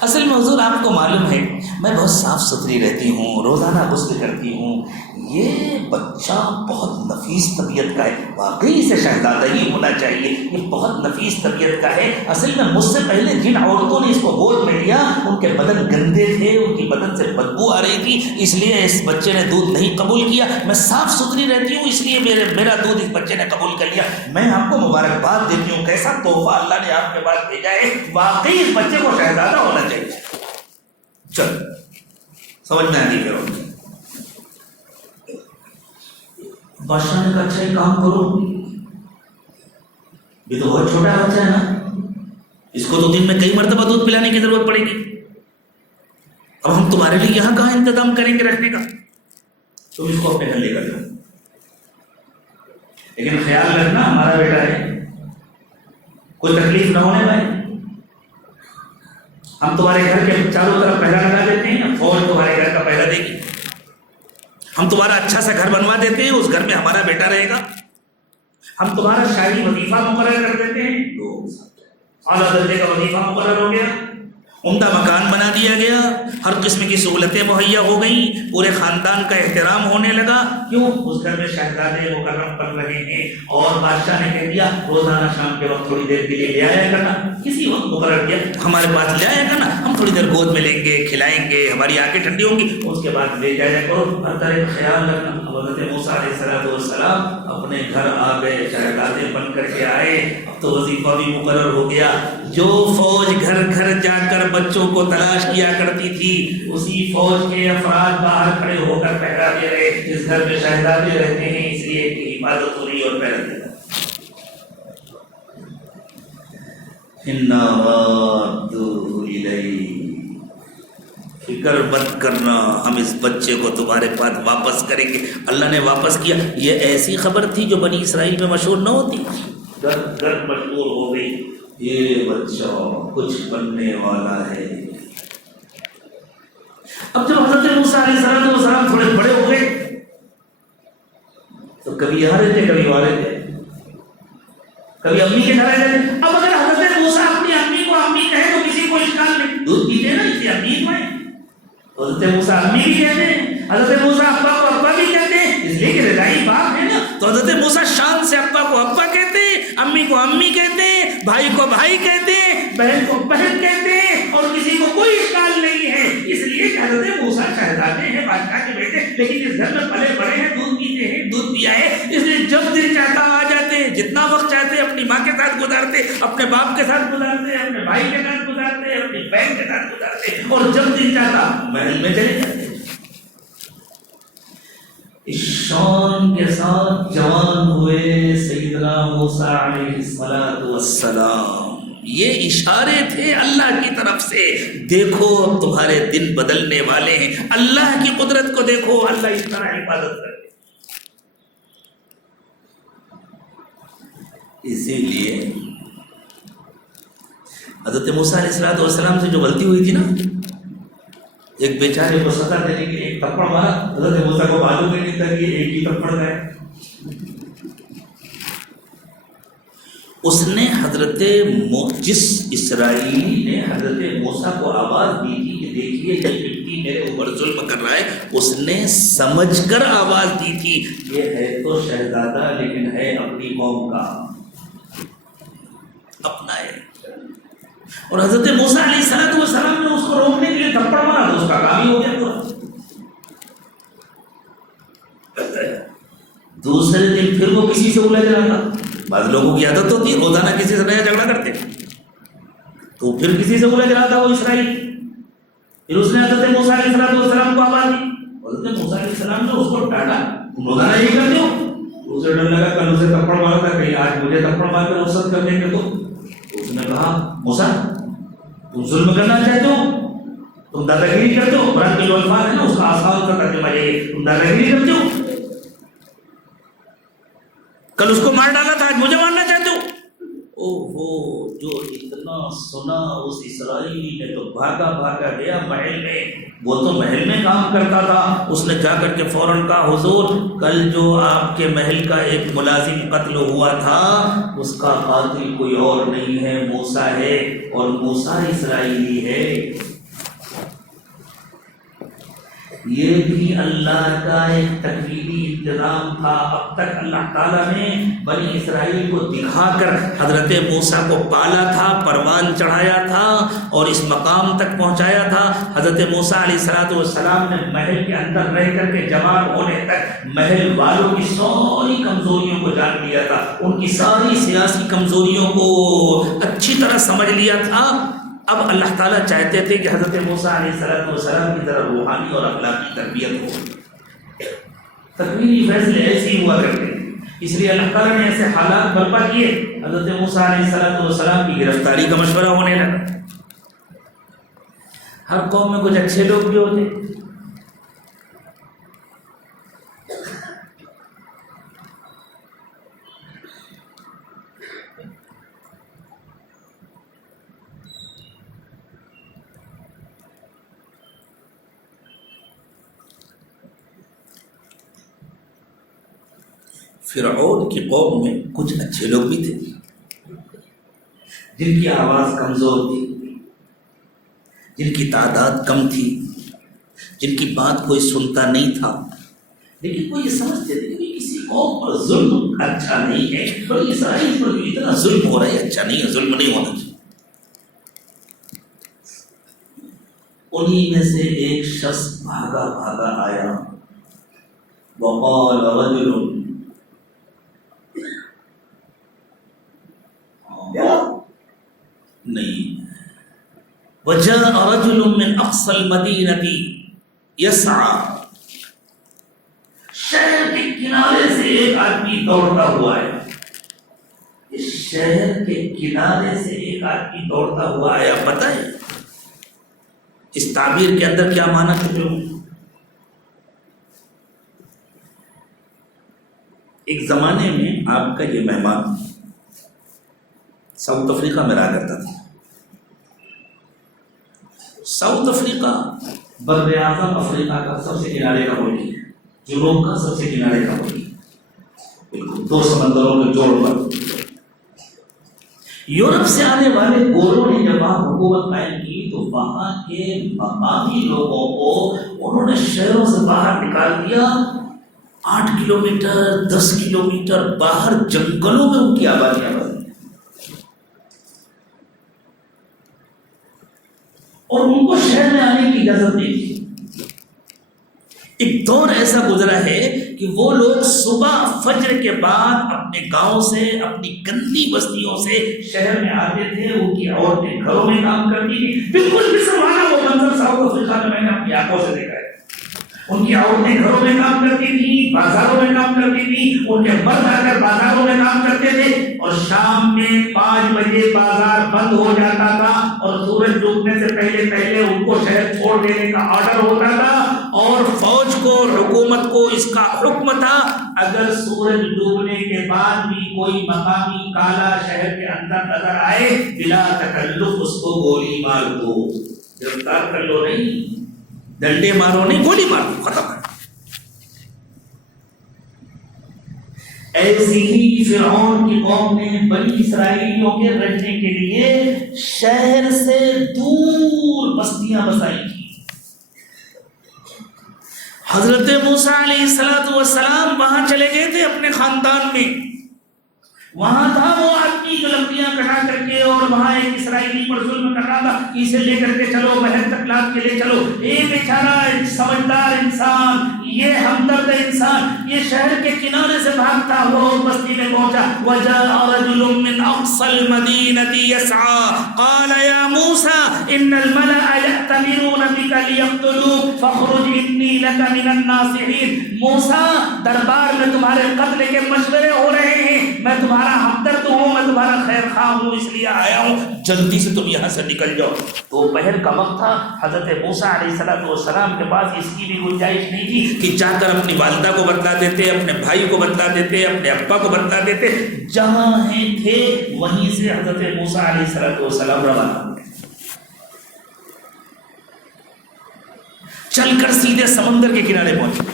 اصل میں حضور آپ کو معلوم ہے میں بہت صاف ستھری رہتی ہوں, روزانہ غسل کرتی ہوں. یہ بچہ بہت نفیس طبیعت کا ہے, واقعی اسے شہزادہ ہی ہونا چاہیے, یہ بہت نفیس طبیعت کا ہے. اصل میں مجھ سے پہلے جن عورتوں نے اس کو گود میں لیا ان کے بدن گندے تھے, ان کی بدن سے بدبو آ رہی تھی, اس لیے اس بچے نے دودھ نہیں قبول کیا. میں صاف ستھری رہتی ہوں اس لیے میرا دودھ اس بچے نے قبول کر لیا. میں آپ کو مبارکباد دیتی ہوں, کیسا تحفہ اللہ نے آپ کے پاس بھیجا ہے, واقعی اس بچے کو شہزادہ ہونا چاہیے. چل سمجھ میں آتی کرو. بادشاہ نے کہا اچھا ایک کام کرو, یہ تو بہت چھوٹا بچہ ہے نا, اس کو تو دن میں کئی مرتبہ دودھ پلانے کی ضرورت پڑے گی. اب ہم تمہارے لیے یہاں کہاں انتظام کریں گے رکھنے کا؟ تم اس کو اپنے گھر لے کر جاؤ، لیکن خیال رکھنا ہمارا بیٹا ہے، کوئی تکلیف نہ ہونے پائے. ہم تمہارے گھر کے چاروں طرف پہرا لگا دیتے ہیں، فوج تمہارے گھر کا پہرا دے گی. ہم تمہارا اچھا سا گھر بنوا دیتے ہیں، اس گھر میں ہمارا بیٹا رہے گا. ہم تمہارا شاہی وظیفہ مقرر کر دیتے ہیں، اعلیٰ درجے کا وظیفہ مقرر ہو گیا، عمدہ مکان بنا دیا گیا، ہر قسم کی سہولتیں مہیا ہو گئیں، پورے خاندان کا احترام ہونے لگا. کیوں؟ اس گھر میں شہزادے مکرم بن رہے ہیں، اور بادشاہ نے کہہ دیا روزانہ شام کے وقت تھوڑی دیر کے لیے لے آیا کرنا. کسی وقت مقرر کیا ہمارے پاس لے آیا کرنا، ہم تھوڑی دیر گود میں لیں گے، کھلائیں گے، ہماری آنکھیں ٹھنڈی ہوں گی، اس کے بعد لے جایا کرو. ہر طرح کا خیال رکھنا. حضرت موسیٰ علیہ السلام اپنے گھر آ گئے، شہزادے بن کر کے آئے. اب تو وظیفہ بھی مقرر ہو گیا. جو فوج گھر گھر جا کر بچوں کو تلاش کیا کرتی تھی، اسی فوج کے افراد باہر کھڑے ہو کر پہرا دے رہے. اس گھر میں شہزادے رہتے ہیں، اس لیے کہ حفاظت ہو رہی اور پہرا دے رہا. فکر مت کرنا، ہم اس بچے کو تمہارے پاس واپس کریں گے. اللہ نے واپس کیا. یہ ایسی خبر تھی جو بنی اسرائیل میں مشہور نہ ہوتی، گھر گھر مشہور ہو گئی. یہ بچہ کچھ بننے والا ہے. اب جب حضرت موسیٰ علیہ السلام تھوڑے بڑے ہو گئے تو کبھی یہاں رہتے، کبھی وہاں رہتے، کبھی امی کے گھر رہتے. اب اگر حضرت موسیٰ اپنی امی کو امی کہے تو کسی کو اشکال نہیں. دودھ پیتے ہیں نا، اسے امی میں حضرت موسیٰ امی بھی کہتے ہیں، حضرت موسیٰ ابا کو ابا بھی کہتے ہیں، اس لیے کہ رضائی باپ ہے نا. تو حضرت موسیٰ شان سے ابا کو ابا کہتے ہیں، امی کو امی کہتے ہیں، بھائی کو بھائی کہتے ہیں، بہن کو بہن کہتے ہیں، اور کسی کو کوئی اشکال نہیں ہے. اس لیے کہ حضرت موسیٰ شہزادے ہیں، بادشاہ کے بیٹے، لیکن اس گھر میں پلے بڑے ہیں، دودھ پیتے ہیں، دودھ پیا ہے. اس لیے جب دل چاہتا آ جاتے ہیں، جتنا وقت چاہتے اپنی ماں کے ساتھ گزارتے، اپنے باپ کے ساتھ گزارتے، اپنے بھائی کے ساتھ گزارتے، اپنی بہن کے ساتھ گزارتے، اور جب دل چاہتا محل میں چلے جاتے. اس شان کے ساتھ جوان ہوئے سیدنا موسیٰ علیہ السلام. یہ اشارے تھے اللہ کی طرف سے. دیکھو اب تمہارے دن بدلنے والے ہیں. اللہ کی قدرت کو دیکھو، اللہ اس طرح حفاظت کرے. اسی لیے حضرت موسیٰ علیہ السلام سے جو غلطی ہوئی تھی نا، ایک بیچارے کو سزا دینے کے لیے ایک تھپڑ مارا. حضرت موسیٰ کو معلوم ہی نہیں تھا کہ ایک ہی تھپڑ ہے. اس نے جس اسرائیلی نے حضرت موسیٰ کو آواز دی تھی کہ دیکھیے یہ مٹی میرے اوپر ظلم کر رہا ہے، اس نے سمجھ کر آواز دی تھی. یہ ہے تو شہزادہ لیکن ہے اپنی قوم کا، اپنا ہے. اور حضرت موسیٰ علیہ السلام نے اس کو روکنے کے لیے تھپڑ مارا تو اس کا کام ہی ہو گیا پورا. دوسرے دن پھر وہ کسی سے الجھ رہا تھا. بعض لوگوں کی عادت ہوتی ہے روزانہ کسی سے نیا جھگڑا کرتے، تو پھر کسی سے الجھ رہا تھا وہ اسرائیل. پھر اس نے حضرت موسیٰ علیہ السلام کو آواز دی. حضرت موسیٰ علیہ السلام نے اس کو ڈانٹا، تم روزانہ یہی کرتے ہو. اسے ڈر لگا کل اسے تھپڑ مارا تھا، کہیں آج مجھے تھپڑ مار کر رخصت کر دیں گے. تو اس نے کہا موسیٰ تم ظلم کرنا چاہتے ہو، تم دادا گیری کرتے ہو. قرآن کے جو الفاظ ہے نا اس کا آسان کا ترجمہ یہ، تم دادا گیری کرتے ہو. کل اس کو مار ڈالا تھا، آج مجھے مارنا چاہتے ہو. اوہو، جو اتنا سنا اس اسرائیلی نے تو بھاگا بھاگا گیا محل میں. وہ تو محل میں کام کرتا تھا. اس نے جا کر کے فوراً کہا حضور کل جو آپ کے محل کا ایک ملازم قتل ہوا تھا اس کا قاتل کوئی اور نہیں ہے، موسیٰ ہے، اور موسیٰ اسرائیلی ہے. یہ بھی اللہ کا ایک تقریبی انتظام تھا. اب تک اللہ تعالیٰ نے بنی اسرائیل کو دکھا کر حضرت موسیٰ کو پالا تھا، پروان چڑھایا تھا اور اس مقام تک پہنچایا تھا. حضرت موسیٰ علیہ السلام نے محل کے اندر رہ کر کے جوان ہونے تک محل والوں کی ساری کمزوریوں کو جان لیا تھا، ان کی ساری سیاسی کمزوریوں کو اچھی طرح سمجھ لیا تھا. اب اللہ تعالیٰ چاہتے تھے کہ حضرت موسیٰ علیہ السلام کی طرح روحانی اور اخلاقی تربیت ہو. تکوینی فیصلے ایسے ہی ہوا کرتے. اس لیے اللہ تعالیٰ نے ایسے حالات برپا کیے، حضرت موسیٰ علیہ السلام کی گرفتاری کا مشورہ ہونے لگا۔ ہر قوم میں کچھ اچھے لوگ بھی ہوتے، فرعون کی قوم میں کچھ اچھے لوگ بھی تھے جن کی آواز کمزور تھی، جن کی تعداد کم تھی، جن کی بات کوئی سنتا نہیں تھا، لیکن وہ یہ سمجھتے تھے کہ کسی قوم پر ظلم اچھا نہیں ہے، بڑی اسرائیل پر اتنا ظلم ہو رہا ہے، اچھا نہیں ہے، ظلم نہیں ہونا چاہیے۔ انہی میں سے ایک شخص بھاگا بھاگا آیا، وقال رجل، نہیں، وجاء رجل من اقصى المدينة يسعى، شہر کے کنارے سے ایک آدمی دوڑتا ہوا ہے، اس شہر کے کنارے سے ایک آدمی دوڑتا ہوا آیا۔ پتہ ہے اس تعبیر کے اندر کیا معنی چھپے ہوئے؟ ایک زمانے میں آپ کا یہ مہمان ساؤتھ افریقہ میں رہا کرتا تھا۔ ساؤتھ افریقہ بر اعظم افریقہ کا سب سے کنارے کا ملک ہے، یورپ کا سب سے کنارے کا ملک ہے، بالکل دو سمندروں کے جوڑ پر۔ یورپ سے آنے والے گوروں نے جب وہاں حکومت قائم کی تو وہاں کے مقامی لوگوں کو انہوں نے شہروں سے باہر نکال دیا، 8 کلومیٹر 10 کلومیٹر باہر جنگلوں میں ان کی آبادیاں بس، اور ان کو شہر میں آنے کی اجازت نہیں تھی۔ ایک دور ایسا گزرا ہے کہ وہ لوگ صبح فجر کے بعد اپنے گاؤں سے، اپنی گندی بستیوں سے شہر میں آتے تھے، ان کی عورتیں گھروں میں کام کرتی تھی، بالکل مصر والا وہ منظر ساؤتھ افریقہ میں نے اپنی آنکھوں سے دیکھا ہے۔ ان کی عورتیں گھروں میں کام کرتی تھی، بازاروں میں کام کرتی تھی، ان کے مرد آ کر بازاروں میں کام کرتے تھے، اور شام میں 5 بجے بازار بند ہو جاتا تھا اور سورج ڈوبنے سے پہلے پہلے ان کو شہر چھوڑ دینے کا آرڈر ہوتا تھا، اور فوج کو، حکومت کو اس کا حکم تھا اگر سورج ڈوبنے کے بعد بھی کوئی مقامی کالا شہر کے اندر نظر آئے بلا تکلف اس کو گولی مار دو، گرفتار کر لو نہیں، ڈنڈے مارو نہیں، گولی مار دو، ختم ہے۔ ایسی ہی فرعون کی قوم نے بنی اسرائیلیوں کے رہنے کے لیے شہر سے دور بستیاں بسائی تھی۔ حضرت موسیٰ علیہ السلام وہاں چلے گئے تھے اپنے خاندان میں، وہاں تھا وہ آدمی جو لکڑیاں کٹا کر کے اور وہاں ایک اسرائیلی پر ظلم کر رہا تھا، اسے لے کر کے چلو، بہن تک لاد کے لے چلو۔ ایک بیچارہ سمجھدار انسان، یہ ہمدرد انسان، یہ شہر کے کنارے سے بھاگتا ہوا اس بستی میں پہنچا۔ وجاء رجل من اقصى المدينة يسعى قال يا موسى ان الملأ يأتمرون بك ليقتلوك فاخرج اني لك من الناصحين۔ موسیٰ، دربار میں تمہارے قتل کے مشورے ہو رہے ہیں، میں تمہارا ہمدرد ہوں، میں تمہارا خیر خواہ ہوں، اس لیے آیا ہوں، جلدی سے تم یہاں سے نکل جاؤ۔ دوپہر کا وقت تھا، حضرت موسیٰ علیہ السلام کے پاس اس کی بھی گنجائش نہیں تھی کہ جا کر اپنی والدہ کو بتلا دیتے، اپنے بھائی کو بتلا دیتے، اپنے ابا کو بتلا دیتے، جہاں ہیں تھے وہیں سے حضرت موسیٰ علیہ السلام روانہ ہوئے، چل کر سیدھے سمندر کے کنارے پہنچے۔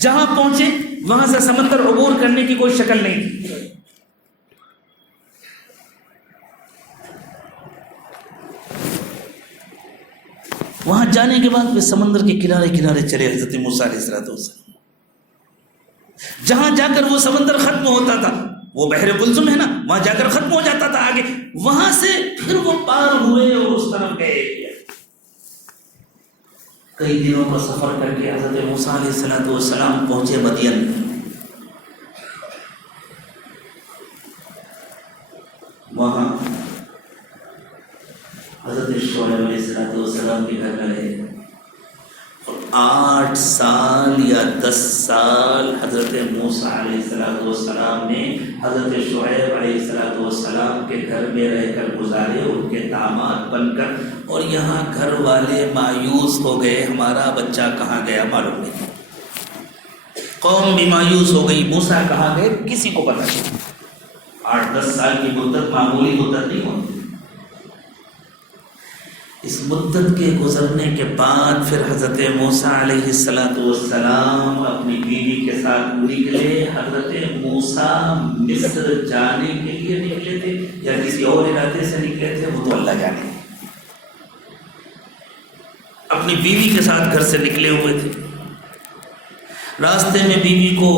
جہاں پہنچے وہاں سے سمندر عبور کرنے کی کوئی شکل نہیں تھی۔ وہاں جانے کے بعد وہ سمندر کے کنارے کنارے چلے حضرت موسیٰ علیہ السلام۔ جہاں جا کر وہ سمندر ختم ہوتا تھا، وہ بحر قلزم ہے نا، وہاں جا کر ختم ہو جاتا تھا آگے، وہاں سے پھر وہ پار ہوئے اور اس طرف گئے۔ کئی دنوں کا سفر کر کے حضرت موسیٰ علیہ السلام پہنچے مدین۔ وہاں حضرت شعیب علیہ السلام کے گھر میں رہے، اور 8 سال یا 10 سال حضرت موسیٰ علیہ السلام نے حضرت شعیب علیہ السلام کے گھر میں رہ کر گزارے، ان کے داماد بن کر، اور یہاں گھر والے مایوس ہو گئے، ہمارا بچہ کہاں گیا معلوم نہیں، قوم بھی مایوس ہو گئی، موسیٰ کہاں گئے کسی کو پتہ نہیں۔ 8-10 سال کی مدت معمولی مدت نہیں ہوتی۔ اس مدت کے گزرنے کے بعد پھر حضرت موسیٰ علیہ السلام اپنی بیوی کے ساتھ نکلے۔ حضرت موسیٰ مصر جانے کے لیے نکلے تھے یا کسی اور ارادے سے نکلے تھے وہ تو اللہ جانے، اپنی بیوی کے ساتھ گھر سے نکلے ہوئے تھے۔ راستے میں بیوی کو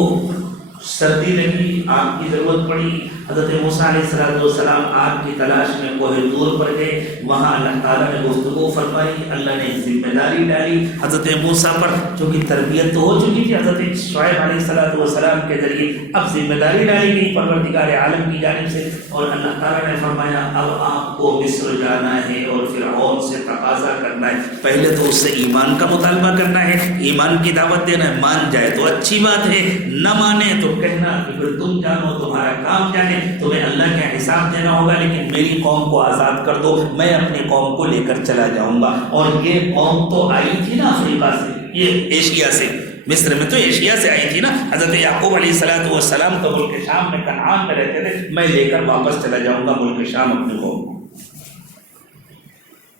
سردی لگی، آگ کی ضرورت پڑی، حضرت موسیٰ علیہ السلام آگ کی تلاش میں کوہ طور پر گئے، وہاں اللہ تعالیٰ نے گفتگو فرمائی، اللہ نے ذمہ داری ڈالی حضرت موسیٰ پر، چونکہ تربیت تو ہو چکی تھی حضرت شعیب علیہ السلام کے ذریعے، اب ذمہ داری ڈالی گئی پروردگار عالم کی جانب سے، اور اللہ تعالیٰ نے فرمایا اب آپ کو مصر جانا ہے اور فرعون سے تقاضا کرنا ہے، پہلے تو اس سے ایمان کا مطالبہ کرنا ہے، ایمان کی دعوت دینا ہے، مان جائے تو اچھی بات ہے، نہ مانے تو کہنا کہ پھر تم جانو تمہارا کام جانے، تمہیں اللہ کا حساب دینا ہوگا، لیکن میری قوم کو آزاد کر دو، میں اپنی قوم کو لے کر چلا جاؤں گا۔ اور یہ قوم تو آئی تھی نا افریقہ سے، یہ ایشیا سے، مصر میں تو ایشیا سے آئی تھی نا، حضرت یعقوب علیہ السلام تو ملک شام میں کنعان میں رہتے تھے، میں لے کر واپس چلا جاؤں گا ملک شام اپنی قوم کو۔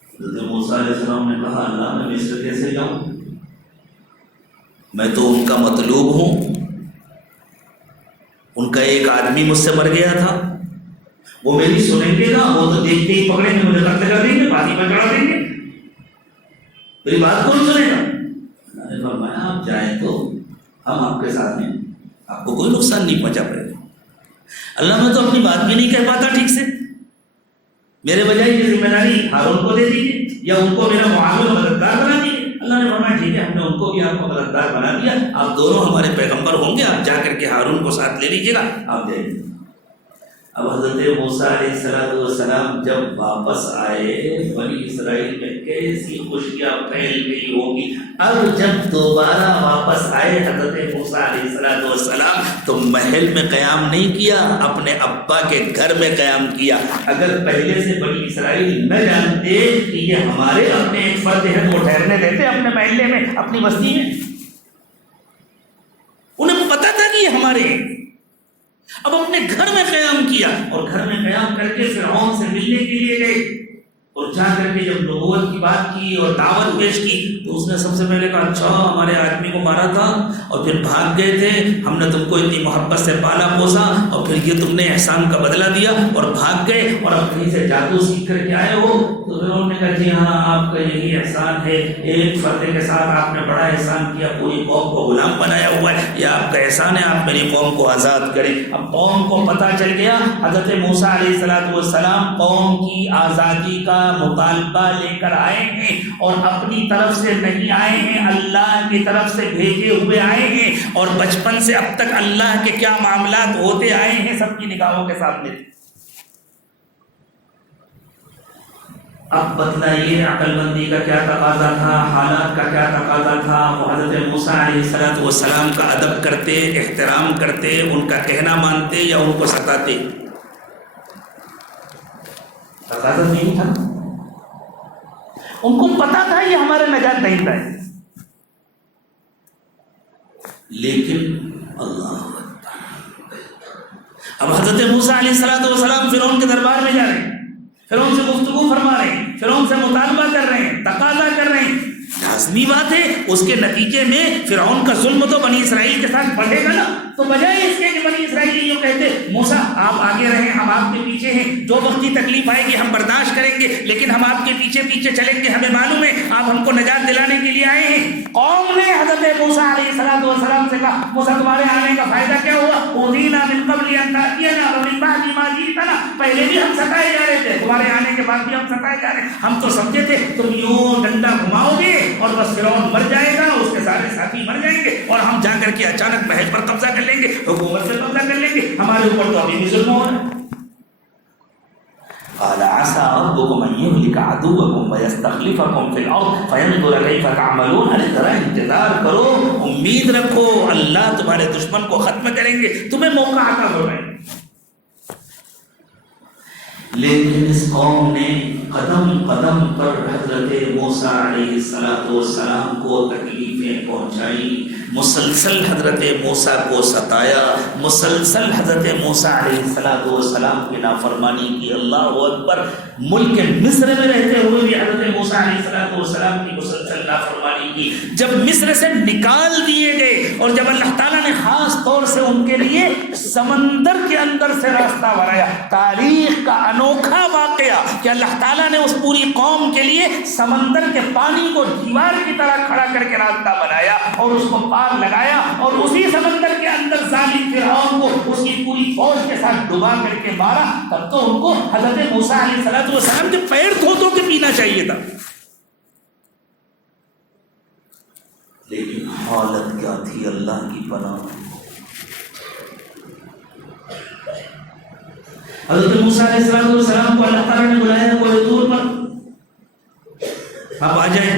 حضرت موسیٰ علیہ السلام نے کہا اللہ میں مصر کیسے جاؤں، میں تو ان کا مطلوب ہوں، ان کا ایک آدمی مجھ سے مر گیا تھا، وہ میری سنیں گے نا، وہ تو دیکھتے ہی پکڑیں گے، مجھے قتل کر دیں گے، پھانسی پر چڑھا دیں گے، میری بات کون سنے گا؟ اللہ نے فرمایا آپ جائیں تو ہم آپ کے ساتھ ہیں، آپ کو کوئی نقصان نہیں پہنچا پائے گا۔ اللہ میں تو اپنی بات بھی نہیں کہہ پاتا ٹھیک سے، میرے بجائے یہ ذمہ داری ہارون کو دے دیجیے یا ان کو میرا معاون مددگار بنا دیجیے۔ اللہ نے فرمایا ٹھیک ہے، ہم نے ان کو بھی آپ کو مددگار بنا دیا، آپ دونوں ہمارے پیغمبر ہوں گے، آپ جا کر کے ہارون کو ساتھ لے لیجیے گا، آپ جائیے۔ اب حضرت موسیٰ علیہ السلام جب واپس آئے، بنی اسرائیل میں کیسی خوشیاں پھیل گئی ہوگی۔ اب جب دوبارہ واپس آئے حضرت موسیٰ علیہ السلام تو محل میں قیام نہیں کیا، اپنے ابا کے گھر میں قیام کیا۔ اگر پہلے سے بنی اسرائیل نہ جانتے کہ یہ ہمارے اپنے ایک فرد ہے تو وہ ٹھہرنے دیتے اپنے محلے میں، اپنی بستی میں، انہیں پتا تھا کہ یہ ہمارے ہیں۔ اب اپنے گھر میں قیام کیا، اور گھر میں قیام کر کے فرعون سے ملنے کے لیے گئے، اور جا کر کے جب نبوت کی بات کی اور دعوت پیش کی تو اس نے سب سے پہلے کہا اچھا ہمارے آدمی کو مارا تھا اور پھر بھاگ گئے تھے، ہم نے تم کو اتنی محبت سے پالا پوسا اور پھر یہ تم نے احسان کا بدلہ دیا اور بھاگ گئے اور اب کہیں سے جادو سیکھ کر کے آئے ہو؟ تو پھر انہوں نے کہا جی ہاں آپ کا یہی احسان ہے، ایک فرد کے ساتھ آپ نے بڑا احسان کیا، پوری قوم کو غلام بنایا ہوا ہے، یہ آپ کا احسان ہے، آپ میری قوم کو آزاد کریں۔ اب قوم کو پتہ چل گیا حضرت موسیٰ علیہ السلام قوم کی آزادی کا مطالبہ لے کر آئے ہیں، اور اپنی طرف سے نہیں آئے ہیں، اللہ کی طرف سے بھیجے ہوئے آئے ہیں، اور بچپن سے اب تک اللہ کے کیا معاملات ہوتے آئے ہیں سب کی نگاہوں کے سامنے۔ اب بتلائیے عقل مندی کا کیا تقاضا تھا، حالات کا کیا تقاضا تھا، وہ حضرت موسیٰ علیہ السلام کا ادب کرتے، احترام کرتے، ان کا کہنا مانتے یا ان کو ستاتے؟ تقاضا نہیں تھا، ان کو پتا تھا یہ ہمارے نجات دہندہ ہے، لیکن اللہ اب حضرت موسیٰ علیہ السلام فرعون کے دربار میں جا رہے ہیں، فرعون سے گفتگو فرما رہے ہیں، فرعون سے مطالبہ کر رہے ہیں، تقاضا کر رہے ہیں، لازمی بات ہے اس کے نتیجے میں فرعون کا ظلم تو بنی اسرائیل کے ساتھ بڑھے گا نا۔ تو بجائے اس کے کہ بنی اسرائیل یوں کہتے موسیٰ آپ آگے رہیں ہم آپ کے پیچھے ہیں، جو وقت کی تکلیف آئے گی ہم برداشت کریں گے، لیکن ہم آپ کے پیچھے پیچھے چلیں گے، ہمیں معلوم ہے آپ ہم کو نجات دلانے کے لیے آئے ہیں۔ قوم نے حضرت موسیٰ علیہ السلام سے کہا موسیٰ تمہارے آنے کا فائدہ کیا ہوا؟ اوذینا من قبل ان تأتینا ومن بعد ما جئتنا، پہلے بھی ہم ستائے جا رہے تھے، تمہارے آنے کے بعد بھی ہم ستائے جا رہے ہیں، ہم تو سمجھے تھے تم یوں ڈنڈا گھماؤ گے اور بس فرعون مر جائے گا، اس کے سارے ساتھی مر جائیں گے اور ہم جا کر کے اچانک محل پر قبضہ کر لیں گے، حکومت سے قبضہ کر لیں گے، ہمارے اوپر تو ابھی بھی ظلم ہو رہا ہے۔ قال عسى ربكم ان يهلك عدوكم ويستخلفكم في الارض فينظر كيف تعملون. ارے ذرا انتظار کرو، امید رکھو، اللہ تمہارے دشمن کو ختم کریں گے، تمہیں موقع عطا ہو رہا ہے. لیکن اس قوم نے قدم قدم پر حضرت موسیٰ علیہ السلام کو تکلیفیں پہنچائی، مسلسل حضرت موسیٰ کو ستایا، مسلسل حضرت موسیٰ علیہ السلام کی نافرمانی کی. اللہ اکبر. ملک مصر میں رہتے ہوئے بھی حضرت موسیٰ علیہ السلام کی مسلسل نافرمانی کی. جب مصر سے نکال دیے گئے اور جب اللہ تعالیٰ نے خاص طور سے ان کے لیے سمندر کے اندر سے راستہ بنایا، تاریخ کا انوکھا واقعہ کہ اللہ تعالیٰ نے اس پوری قوم کے لیے سمندر کے پانی کو دیوار کی طرح کھڑا کر کے راستہ بنایا اور اس کو پار لگایا، اور اسی سمندر کے اندر ظالم فرعون کو اس کی پوری فوج کے ساتھ ڈبا کر کے مارا. تب تو ان کو حضرت موسیٰ علیہ السلام کے پیر دھو دھو کے پینا چاہیے تھا. لیکن حالت کیا تھی اللہ کی پناہ. حضرت موسیٰ علیہ السلام کو اللہ تعالیٰ نے بلایا کوئی دور پر، آپ آ جائیں،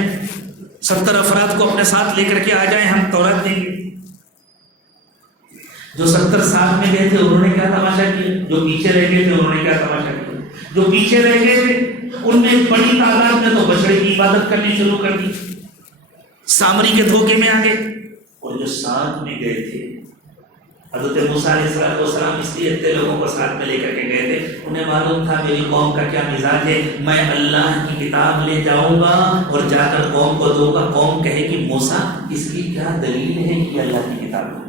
70 افراد کو اپنے ساتھ لے کر کے آ جائیں، ہم تورات دیں گے. جو 70 ساتھ میں گئے تھے انہوں نے کیا تماشا کیا، جو پیچھے رہ گئے تھے انہوں نے کیا تماشا کیا. جو پیچھے رہ گئے تھے ان میں بڑی تعداد میں تو بچڑے کی عبادت کرنی شروع کر دی، سامری کے دھوکے میں آ گئے. اور جو ساتھ میں گئے تھے حضرت موسیٰ علیہ السلام اس لیے اتنے لوگوں کو ساتھ میں لے کر کے گئے تھے، انہیں معلوم تھا میری قوم کا کیا مزاج ہے، میں اللہ کی کتاب لے جاؤں گا اور جا کر قوم کو دوں گا، قوم کہے کہ موسیٰ اس کی کیا دلیل ہے کہ اللہ کی کتاب ہے.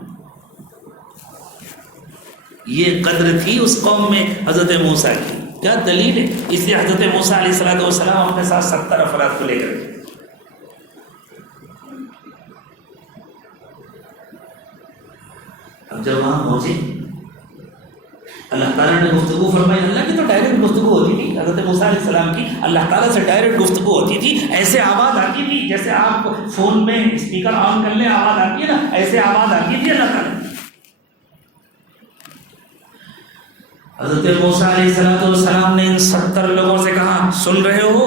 یہ قدر تھی اس قوم میں حضرت موسیٰ کی، کیا دلیل ہے. اس لیے حضرت موسیٰ علیہ السلام اپنے ساتھ 70 افراد کو لے کر گئے. اب جب وہاں پہنچے اللہ تعالیٰ نے گفتگو فرمائی. اللہ کی تو ڈائریکٹ گفتگو ہوتی تھی حضرت موسیٰ علیہ السلام کی، اللہ تعالیٰ سے ڈائریکٹ گفتگو ہوتی تھی. ایسے آواز آتی تھی جیسے آپ فون میں اسپیکر آن کر لیں آواز آتی ہے نا، ایسے آواز آتی تھی اللہ تعالیٰ. حضرت موسیٰ علیہ السلام نے ان 70 لوگوں سے کہا سن رہے ہو،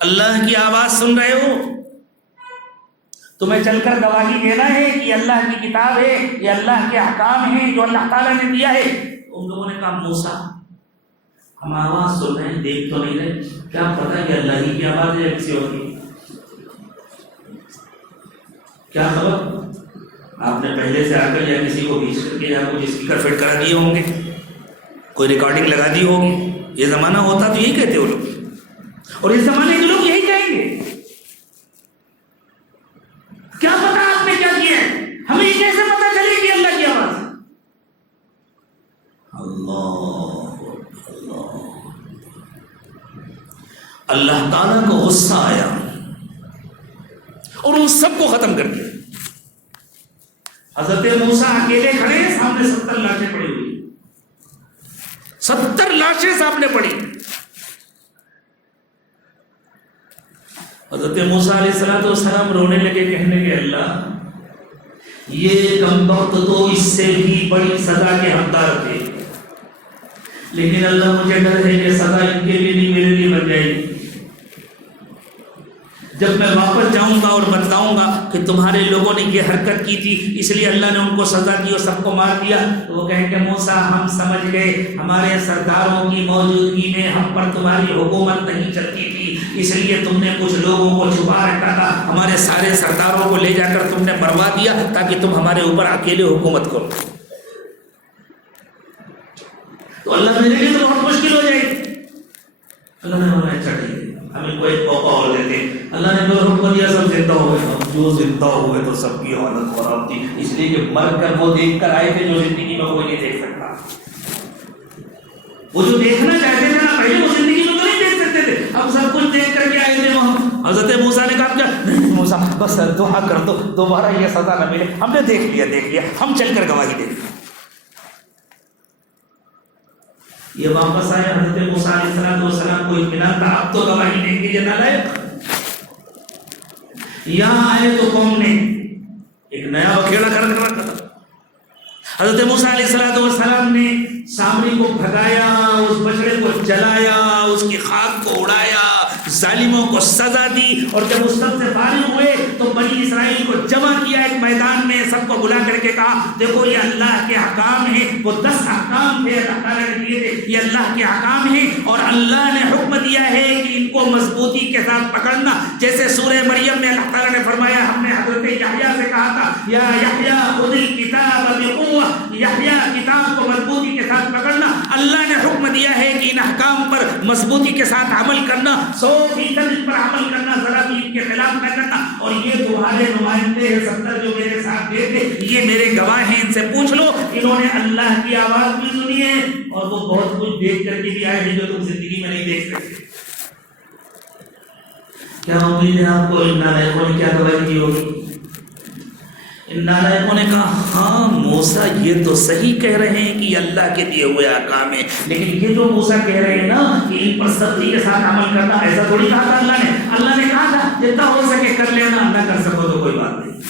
اللہ کی آواز سن رہے ہو، تمہیں چل کر گواہی دینا ہے کہ اللہ کی کتاب ہے، یہ اللہ کے احکام ہیں جو اللہ تعالیٰ نے دیا ہے. ان لوگوں نے کہا موسیٰ ہم آواز سن رہے ہیں، دیکھ تو نہیں رہے، کیا پتہ کہ اللہ ہی کی آواز ہے کسی اور کی، کیا خبر. آپ نے پہلے سے آ کر یا کسی کو بھیج کر کے یا کچھ اسپیکر فٹ کرا دیے ہوں گے، کوئی ریکارڈنگ لگا دی ہوگی. یہ زمانہ ہوتا تو یہی کہتے وہ لوگ، اور اس زمانے کے لوگ یہی کہیں گے. کیا پتا آپ نے کیا کیا ہے، ہمیں کیسے پتا چلے گی اللہ کی آواز. اللہ تعالیٰ کو غصہ آیا اور ان سب کو ختم کر دیا. حضرت موسیٰ اکیلے کھڑے ہیں، سامنے 70 لاشیں پڑی ہوئی، 70 لاشیں سامنے پڑی. حضرت موسیٰ علیہ السلام رونے لگے، کہنے لگے اللہ یہ کمبخت تو اس سے بھی بڑی سزا کے حقدار تھے، لیکن اللہ مجھے ڈر ہے کہ سزا ان کے لیے نہیں میرے لیے بن جائے گی. جب میں واپس جاؤں گا اور بتلاؤں گا کہ تمہارے لوگوں نے یہ حرکت کی تھی اس لیے اللہ نے ان کو سزا دی اور سب کو مار دیا، تو وہ کہیں کہ موسیٰ ہم سمجھ گئے، ہمارے سرداروں کی موجودگی میں ہم پر تمہاری حکومت نہیں چلتی تھی، اس لیے تم نے کچھ لوگوں کو چھپا رکھا تھا، ہمارے سارے سرداروں کو لے جا کر تم نے مروا دیا تاکہ تم ہمارے اوپر اکیلے حکومت کرو. تو اللہ میرے لیے تو بہت مشکل ہو جائے گی. اللہ نے بولا اچھا ٹھیک ہے ہمیں کوئی موقع اور دیتے. اللہ نے پھر حکم دیا سب زندہ ہوئے، جو زندہ ہوئے تو سب کی حالت خراب تھی، اس لیے کہ مر کر وہ دیکھ کر آئے تھے جو زندگی میں کوئی نہیں دیکھ سکتا. وہ جو دیکھنا چاہتے تھے نا پہلے، وہ زندگی میں تو نہیں دیکھ سکتے تھے، اب سب کچھ دیکھ کر کے آئے تھے وہاں. حضرت موسیٰ نے کہا کیا نہیں موسیٰ بس دعا کر دو دوبارہ یہ سزا نہ ملے، ہم نے دیکھ لیا، ہم چل کر گواہی دیں. یہ واپس آئے، حضرت موسیٰ علیہ السلام کو اطمینان تھا اب تو گواہی دیں گے یہ نالائق. یہاں آئے تو قوم نے ایک نیا بکھیڑا کر رکھا تھا. حضرت موسیٰ علیہ السلام نے سامری کو بھگایا، اس بچڑے کو جلایا، اس کی خاک کو اڑایا، ظالموں کو سزا دی، اور جب اس سب سے فارغ ہوئے تو بنی اسرائیل کو جمع کیا ایک میدان میں، سب کو بلا کر کے کہا دیکھو یہ اللہ کے احکام ہیں، وہ 10 احکام تھے اللہ تعالیٰ نے دیے تھے، یہ اللہ کے احکام ہیں، اور اللہ نے حکم دیا ہے کہ ان کو مضبوطی کے ساتھ پکڑنا، جیسے سورہ مریم میں اللہ تعالیٰ نے فرمایا، ہم نے حضرت یحییٰ سے کہا تھا یا یحییٰ خذ الکتاب بقوہ، یحییٰ کتاب کو مضبوطی کے ساتھ پکڑنا، اللہ نے حکم دیا ہے کہ ان احکام پر مضبوطی کے ساتھ عمل کرنا، 100% ان پر عمل کرنا، ذرا بھی ان کے خلاف نہ کرنا، اور یہ تمہارے نمائندے ہیں 70 جو میرے ساتھ گئے تھے، یہ میرے گواہ ہیں، ان سے پوچھ لو، انہوں نے اللہ کی آواز بھی سنی ہے اور وہ بہت کچھ دیکھ کر کے بھی آئے ہیں جو تم زندگی میں نہیں دیکھ سکتے۔ کیا امید ہے آپ کو؟ ان نالائقوں نے کیا گواہی دی ہوگی؟ ان نالائقوں نے کہا ہاں موسیٰ یہ تو صحیح کہہ رہے ہیں کہ یہ اللہ کے دیے ہوئے احکام ہیں، لیکن یہ جو موسیٰ کہہ رہے ہیں نا کہ ان پر سختی کے ساتھ عمل کرنا، ایسا تھوڑی کہا تھا اللہ نے کہا تھا جتنا ہو سکے کر لینا، نہ کر سکو تو کوئی بات نہیں،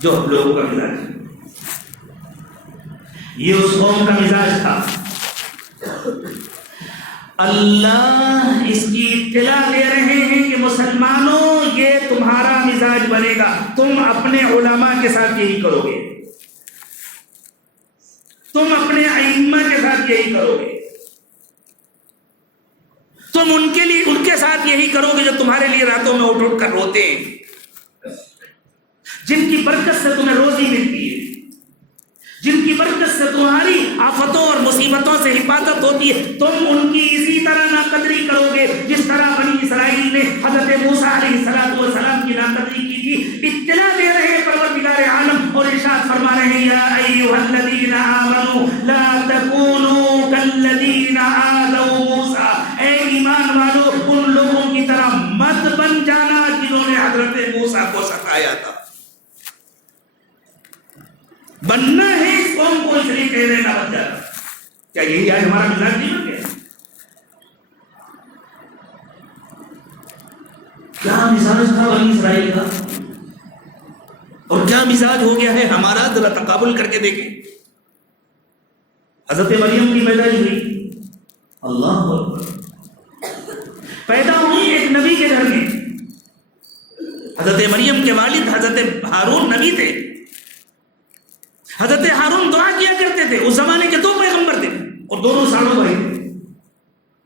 جو ہم لوگوں کا مزاج ہے، یہ اس قوم کا مزاج تھا۔ اللہ اس کی اطلاع دے رہے ہیں کہ مسلمانوں یہ تمہارا مزاج بنے گا، تم اپنے علماء کے ساتھ یہی کرو گے، تم اپنے ائمہ کے ساتھ یہی کرو گے، تم ان کے ساتھ یہی کرو گے جو تمہارے لیے راتوں میں اٹھ کر روتے ہیں، جن کی برکت سے تمہیں روزی ملتی ہے، جن کی برکت سے تمہاری آفتوں اور مصیبتوں سے حفاظت ہوتی ہے، تم ان کی اسی طرح ناقدری کرو گے جس طرح بنی اسرائیل نے حضرت موسیٰ علیہ السلام کی ناقدری کی تھی۔ اطلاع دے رہے ہیں پروردگار عالم اور ارشاد فرما رہے ہیں یا ایھا الذین آمنوا لا تکونوا کالذین آذوا موسیٰ، اے ایمان والو ان لوگوں کی طرح مت بن جانا جنہوں نے حضرت موسیٰ کو ستایا تھا۔ بننا ہے اس قوم کو اس لیے کہہ دینا بن جانا، کیا یہی آج ہمارا مزاج نہیں بن گیا؟ کیا مزاج تھا بنی اسرائیل کا اور کیا مزاج ہو گیا ہے ہمارا؟ ذرا تقابل کر کے دیکھیں۔ حضرت مریم کی پیدائش ہوئی، اللہ اکبر، پیدا ہوئی ایک نبی کے گھر میں۔ حضرت مریم کے والد حضرت ہارون نبی تھے، حضرت ہارون دعا کیا کرتے تھے، اس زمانے کے 2 پیغمبر تھے اور دونوں سالوں بھائی تھے،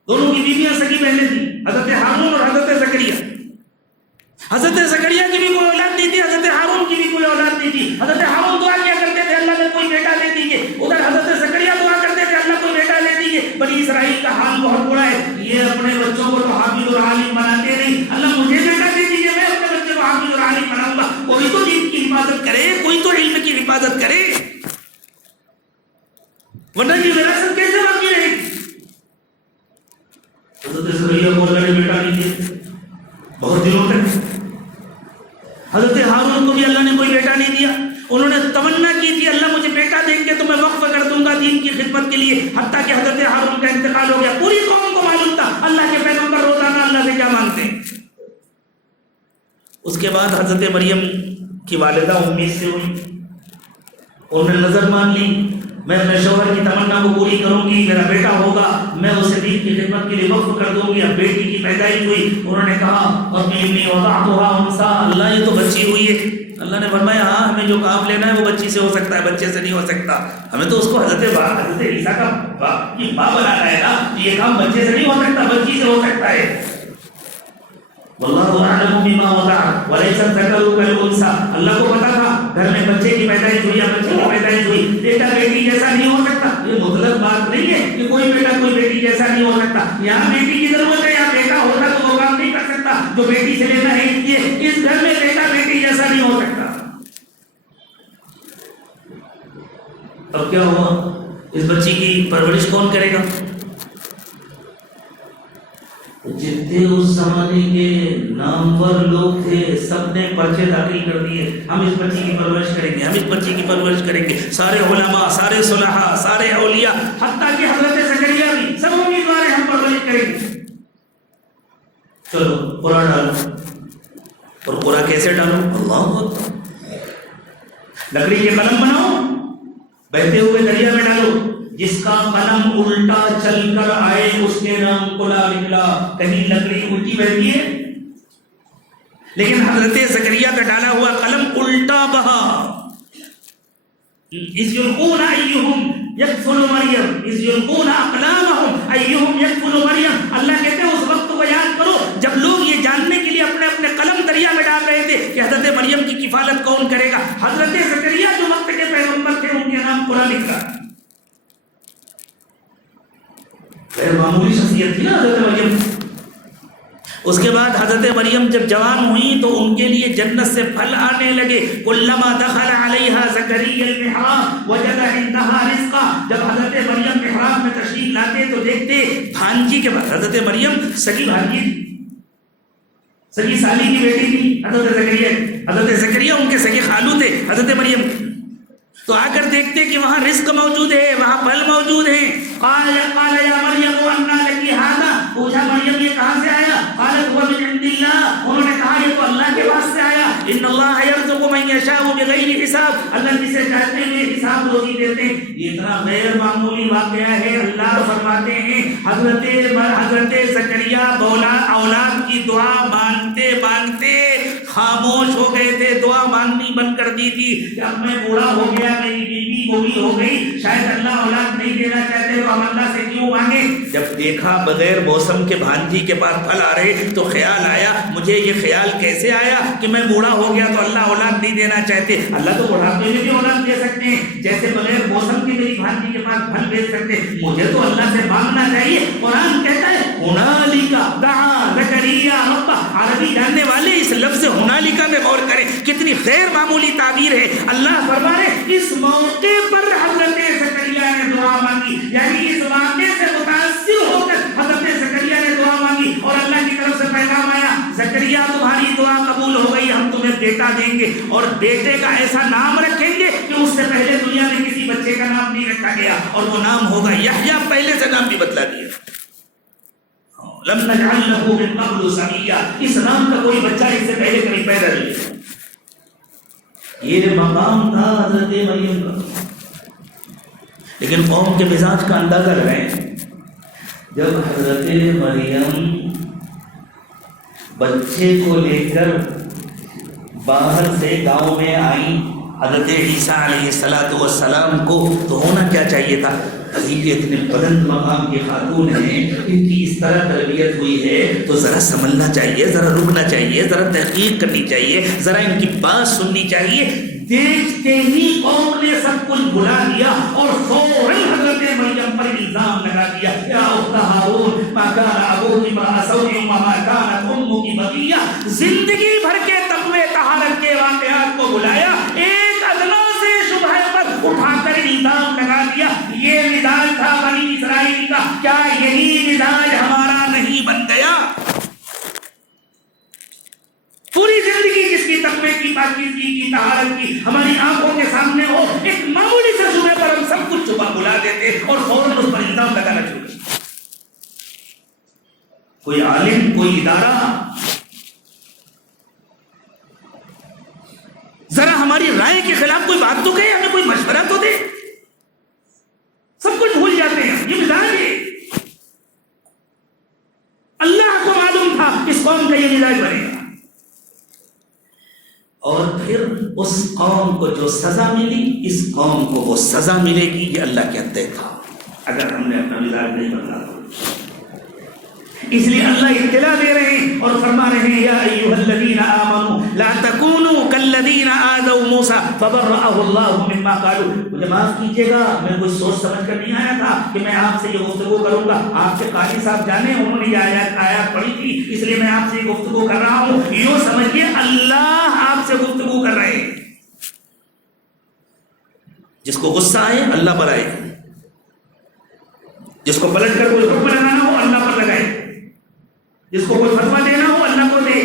دونوں کی بیویاں سگی بہنیں تھیں، حضرت ہارون اور حضرت زکریا۔ حضرت زکریا کی بھی کوئی اولاد نہیں تھی، حضرت ہارون کی بھی کوئی اولاد نہیں تھی۔ حضرت ہارون دعا کیا کرتے تھے اللہ نے کوئی بیٹا دے دیجیے، ادھر حضرت زکریا دعا کرتے تھے اللہ کوئی بیٹا دے دیجیے۔ بنی اسرائیل کا حال بہت برا ہے، یہ اپنے بچوں کو تو حافظ اور عالم بناتے نہیں، اللہ مجھے بیٹا دے دیجیے، میں اپنے بچے کو حافظ اور عالم بناؤں گا۔ کوئی تو دین کی حفاظت کرے، کوئی تو علم کی حفاظت کرے، ورنہ یہ وراثت کیسے باقی رہے گی؟ حضرت زکریا کو اللہ نے بیٹا نہیں دیا بہت دنوں تک، حضرت ہارون کو بھی اللہ نے کوئی بیٹا نہیں دیا، انہوں نے تمنا کی تھی اللہ مجھے بیٹا دیں گے تو میں وقف کر دوں گا دین کی خدمت کے لیے، حتیٰ کہ حضرت ہارون کا انتقال ہو گیا۔ پوری قوم کو معلوم تھا اللہ کے پیغمبر روزانہ اللہ سے کیا مانگتے ہیں۔ اس کے بعد حضرت مریم کی والدہ امید سے ہوئی، انہوں نے نظر مان لی میں اپنے شوہر کی تمنا کو پوری کروں گی، میرا بیٹا ہوگا، میں اسے دین کی خدمت کے لیے وقف کر دوں گی۔ اب بیٹی کی پیدائش ہوئی، انہوں نے کہا انی وضعتها انثى، اللہ یہ تو بچی ہوئی ہے۔ اللہ نے فرمایا ہاں ہمیں جو کام لینا ہے وہ بچی سے ہو سکتا ہے، بچے سے نہیں ہو سکتا، ہمیں تو اس کو حضرت عیسیٰ کا ماں بنانا ہے نا، یہ کام بچے سے نہیں ہو سکتا، بچی سے ہو سکتا ہے۔ واللہ اعلم بما وضع وليس الذكر كالانثى، اللہ کو پتا تھا گھر میں بچے کی پیدائش ہوئی یا بچے کی پیدائش ہوئی، بیٹا بیٹی جیسا نہیں ہو سکتا۔ یہ مطلق بات نہیں ہے کہ کوئی بیٹا کوئی بیٹی جیسا نہیں ہو سکتا، یہاں بیٹی کی ضرورت ہے، یہاں بیٹا ہوتا تو وہ کام نہیں کر سکتا جو بیٹی سے لینا ہے، اس لیے اس گھر میں بیٹا بیٹی جیسا نہیں ہو سکتا۔ اب کیا ہوا؟ اس بچی کی پرورش کون کرے گا؟ جتنے اس زمانے کے نامور لوگ تھے سب نے پرچے داخل کر دیے، ہم اس بچی کی پرورش کریں گے، ہم اس بچی کی پرورش کریں گے۔ سارے علماء، سارے صلحاء، سارے اولیاء، حتیٰ کہ حضرت زکریا بھی، سب امیدوار ہیں ہم پرورش کریں گے۔ چلو قرآن ڈالو، اور قرآن کیسے ڈالو؟ اللہ اکبر، لکڑی کے قلم بناؤ، بہتے ہوئے دریا میں ڈالو، جس کا قلم الٹا چل کر آئے اس کے نام کلا نکلا۔ کہیں لکڑی الٹی بہتی ہے؟ لیکن حضرت زکریا کا ڈالا ہوا قلم الٹا بہا۔ اذ یلقون ایہم یکفل مریم اذ یلقون اقلامہم ایہم یکفل مریم۔ اللہ کہتے ہیں اس وقت کو یاد کرو جب لوگ یہ جاننے کے لیے اپنے اپنے قلم دریا میں ڈال رہے تھے کہ حضرت مریم کی کفالت کون کرے گا۔ حضرت زکریا جو وقت کے پیغمبر تھے ان کے نام قرآن لکھا۔ غیر معمولی شخصیت تھی نا حضرت مریم۔ اس کے بعد حضرت مریم جب جوان ہوئی تو ان کے لیے جنت سے پھل آنے لگے۔ کلما دخل علیہا زکریا المحراب وجد عندہا رزقا۔ جب حضرت مریم محراب میں تشریف لاتے تو دیکھتے بھانجی کے بعد حضرت مریم سگی بھانجی تھی، سگی سالی کی بیٹی تھی حضرت زکریا۔ حضرت زکریا ان کے سگے خالو تھے حضرت مریم۔ تو آ کر دیکھتے کہ وہاں رزق موجود ہے، وہاں پھل موجود ہیں۔ قال یا مریم انا لکی ھذا۔ پوچھا مریم یہ کہاں سے آیا؟ قالت هو من عند اللہ۔ انہوں نے کہا یہ تو اللہ کے پاس سے آیا۔ ان اللہ یرزق من یشاء بغیر حساب۔ اللہ جسے چاہتے ہیں حساب روزی دیتے ہیں۔ یہ اتنا غیر معمولی واقعہ ہے۔ اللہ فرماتے ہیں حضرت زکریا اولاد کی دعا مانتے مانتے خاموش ہو گئے تھے، دعا ماننی بند کر دی تھی کہ اب میں بوڑھا ہو گیا، میری بیوی بوڑھی ہو گئی، شاید اللہ اولاد نہیں دینا چاہتے تو ہم اللہ سے کیوں مانگے۔ جب دیکھا بغیر موسم کے بھانجی کے پاس پھل آ رہے تو خیال آیا، مجھے یہ خیال کیسے آیا کہ میں بوڑھا ہو گیا تو اللہ اولاد نہیں دینا چاہتے۔ اللہ تو بڑھاپے میں بھی اولاد دے سکتے ہیں، جیسے بغیر موسم کے میری بھانجی کے پاس پھل بھیج سکتے، مجھے تو اللہ سے مانگنا چاہیے۔ قرآن کہتا ہے ہنالک دعا زکریا ربہ۔ عربی جاننے والے اس لفظ ہنالک میں غور کریں، کتنی غیر معمولی تعبیر ہے۔ اللہ فرما رہے اس موقع پر حضرت زکریا نے دعا مانگی، یعنی اس واقعے سے متاثر ہو کر حضرت زکریا نے دعا مانگی اور اللہ کی طرف سے پیغام آیا، زکریا تمہاری دعا قبول ہو گئی، ہم تمہیں بیٹا دیں گے اور بیٹے کا ایسا نام رکھیں گے کہ اس سے پہلے دنیا میں کسی بچے کا نام نہیں رکھا گیا، اور وہ نام ہوگا یحییٰ۔ پہلے سے نام بھی بدلا دیا، لم نجعل له من قبل سمیا۔ اس نام کا کوئی بچہ اس سے پہلے کبھی پیدا نہیں ہوا۔ یہ مقام تھا حضرت مریم کا۔ لیکن قوم کے مزاج کا اندازہ لگائیں، جب حضرت مریم بچے کو لے کر باہر سے گاؤں میں آئی حضرت عیسیٰ علیہ السلام کو، تو ہونا کیا چاہیے تھا؟ یہ اتنے بلند مقام کی خاتون ہیں، ان کی اس طرح تربیت ہوئی ہے تو ذرا سنبھلنا چاہیے، ذرا رکنا چاہیے، ذرا تحقیق کرنی چاہیے، ذرا ان کی بات سننی چاہیے۔ دیکھتے ہی قوم نے سب کچھ بھلا دیا اور فوراً حضرت مریم پر الزام لگا دیا، یا اخت ہارون ما کان ابوکی امرأ سوء وما کانت امکی بغیہ۔ زندگی بھر کے تقوی طہارت کے واقعات کو بلایا، ایک ادنا سے شبہ پر اٹھا کر الزام لگا دیا۔ یہ مزاج تھا بنی اسرائیل کا، کیا یہی مزاج ہمارا نہیں بن گیا؟ پوری زندگی جس کی تقوی کی، پاکیزگی کی، طہارت کی ہماری آنکھوں کے سامنے ہو، ایک معمولی سے شبہ پر ہم سب کچھ چھپا بلا دیتے اور فوراً اس پر الزام لگانا شروع کرتے۔ کوئی عالم، کوئی ادارہ ذرا ہماری رائے کے خلاف کوئی بات تو کہے، ہمیں کوئی مشورہ تو دے، سب کچھ بھول جاتے ہیں۔ یہ مزاج ہے، اللہ کو معلوم تھا اس قوم کا یہ مزاج بنے گا، اور پھر اس قوم کو جو سزا ملی اس قوم کو وہ سزا ملے گی۔ یہ اللہ کے طے تھا اگر ہم نے اپنا مزاج نہیں بدلا تو۔ اس لیے اللہ اطلاع دے رہے ہیں اور فرما رہے ہیں، یا ایھا الذین آمنوا لا تکونوا کالذین آذوا موسیٰ فبرأہ اللہ مما قالوا۔ مجھے معاف کیجیے گا، میں کچھ سوچ سمجھ کر نہیں آیا تھا کہ میں آپ سے یہ گفتگو کروں گا۔ آپ کے قاری صاحب جانے، انہوں نے یہ آیات پڑھی تھی، اس لیے میں آپ سے یہ گفتگو کر رہا ہوں۔ یوں سمجھیے اللہ آپ سے گفتگو کر رہے ہیں۔ جس کو غصہ آئے اللہ پر آئے، جس کو پلٹ کر کوئی حکم لگانا ہو اللہ پر لگائے، جس کو کوئی فتویٰ دینا ہو اللہ کو دے،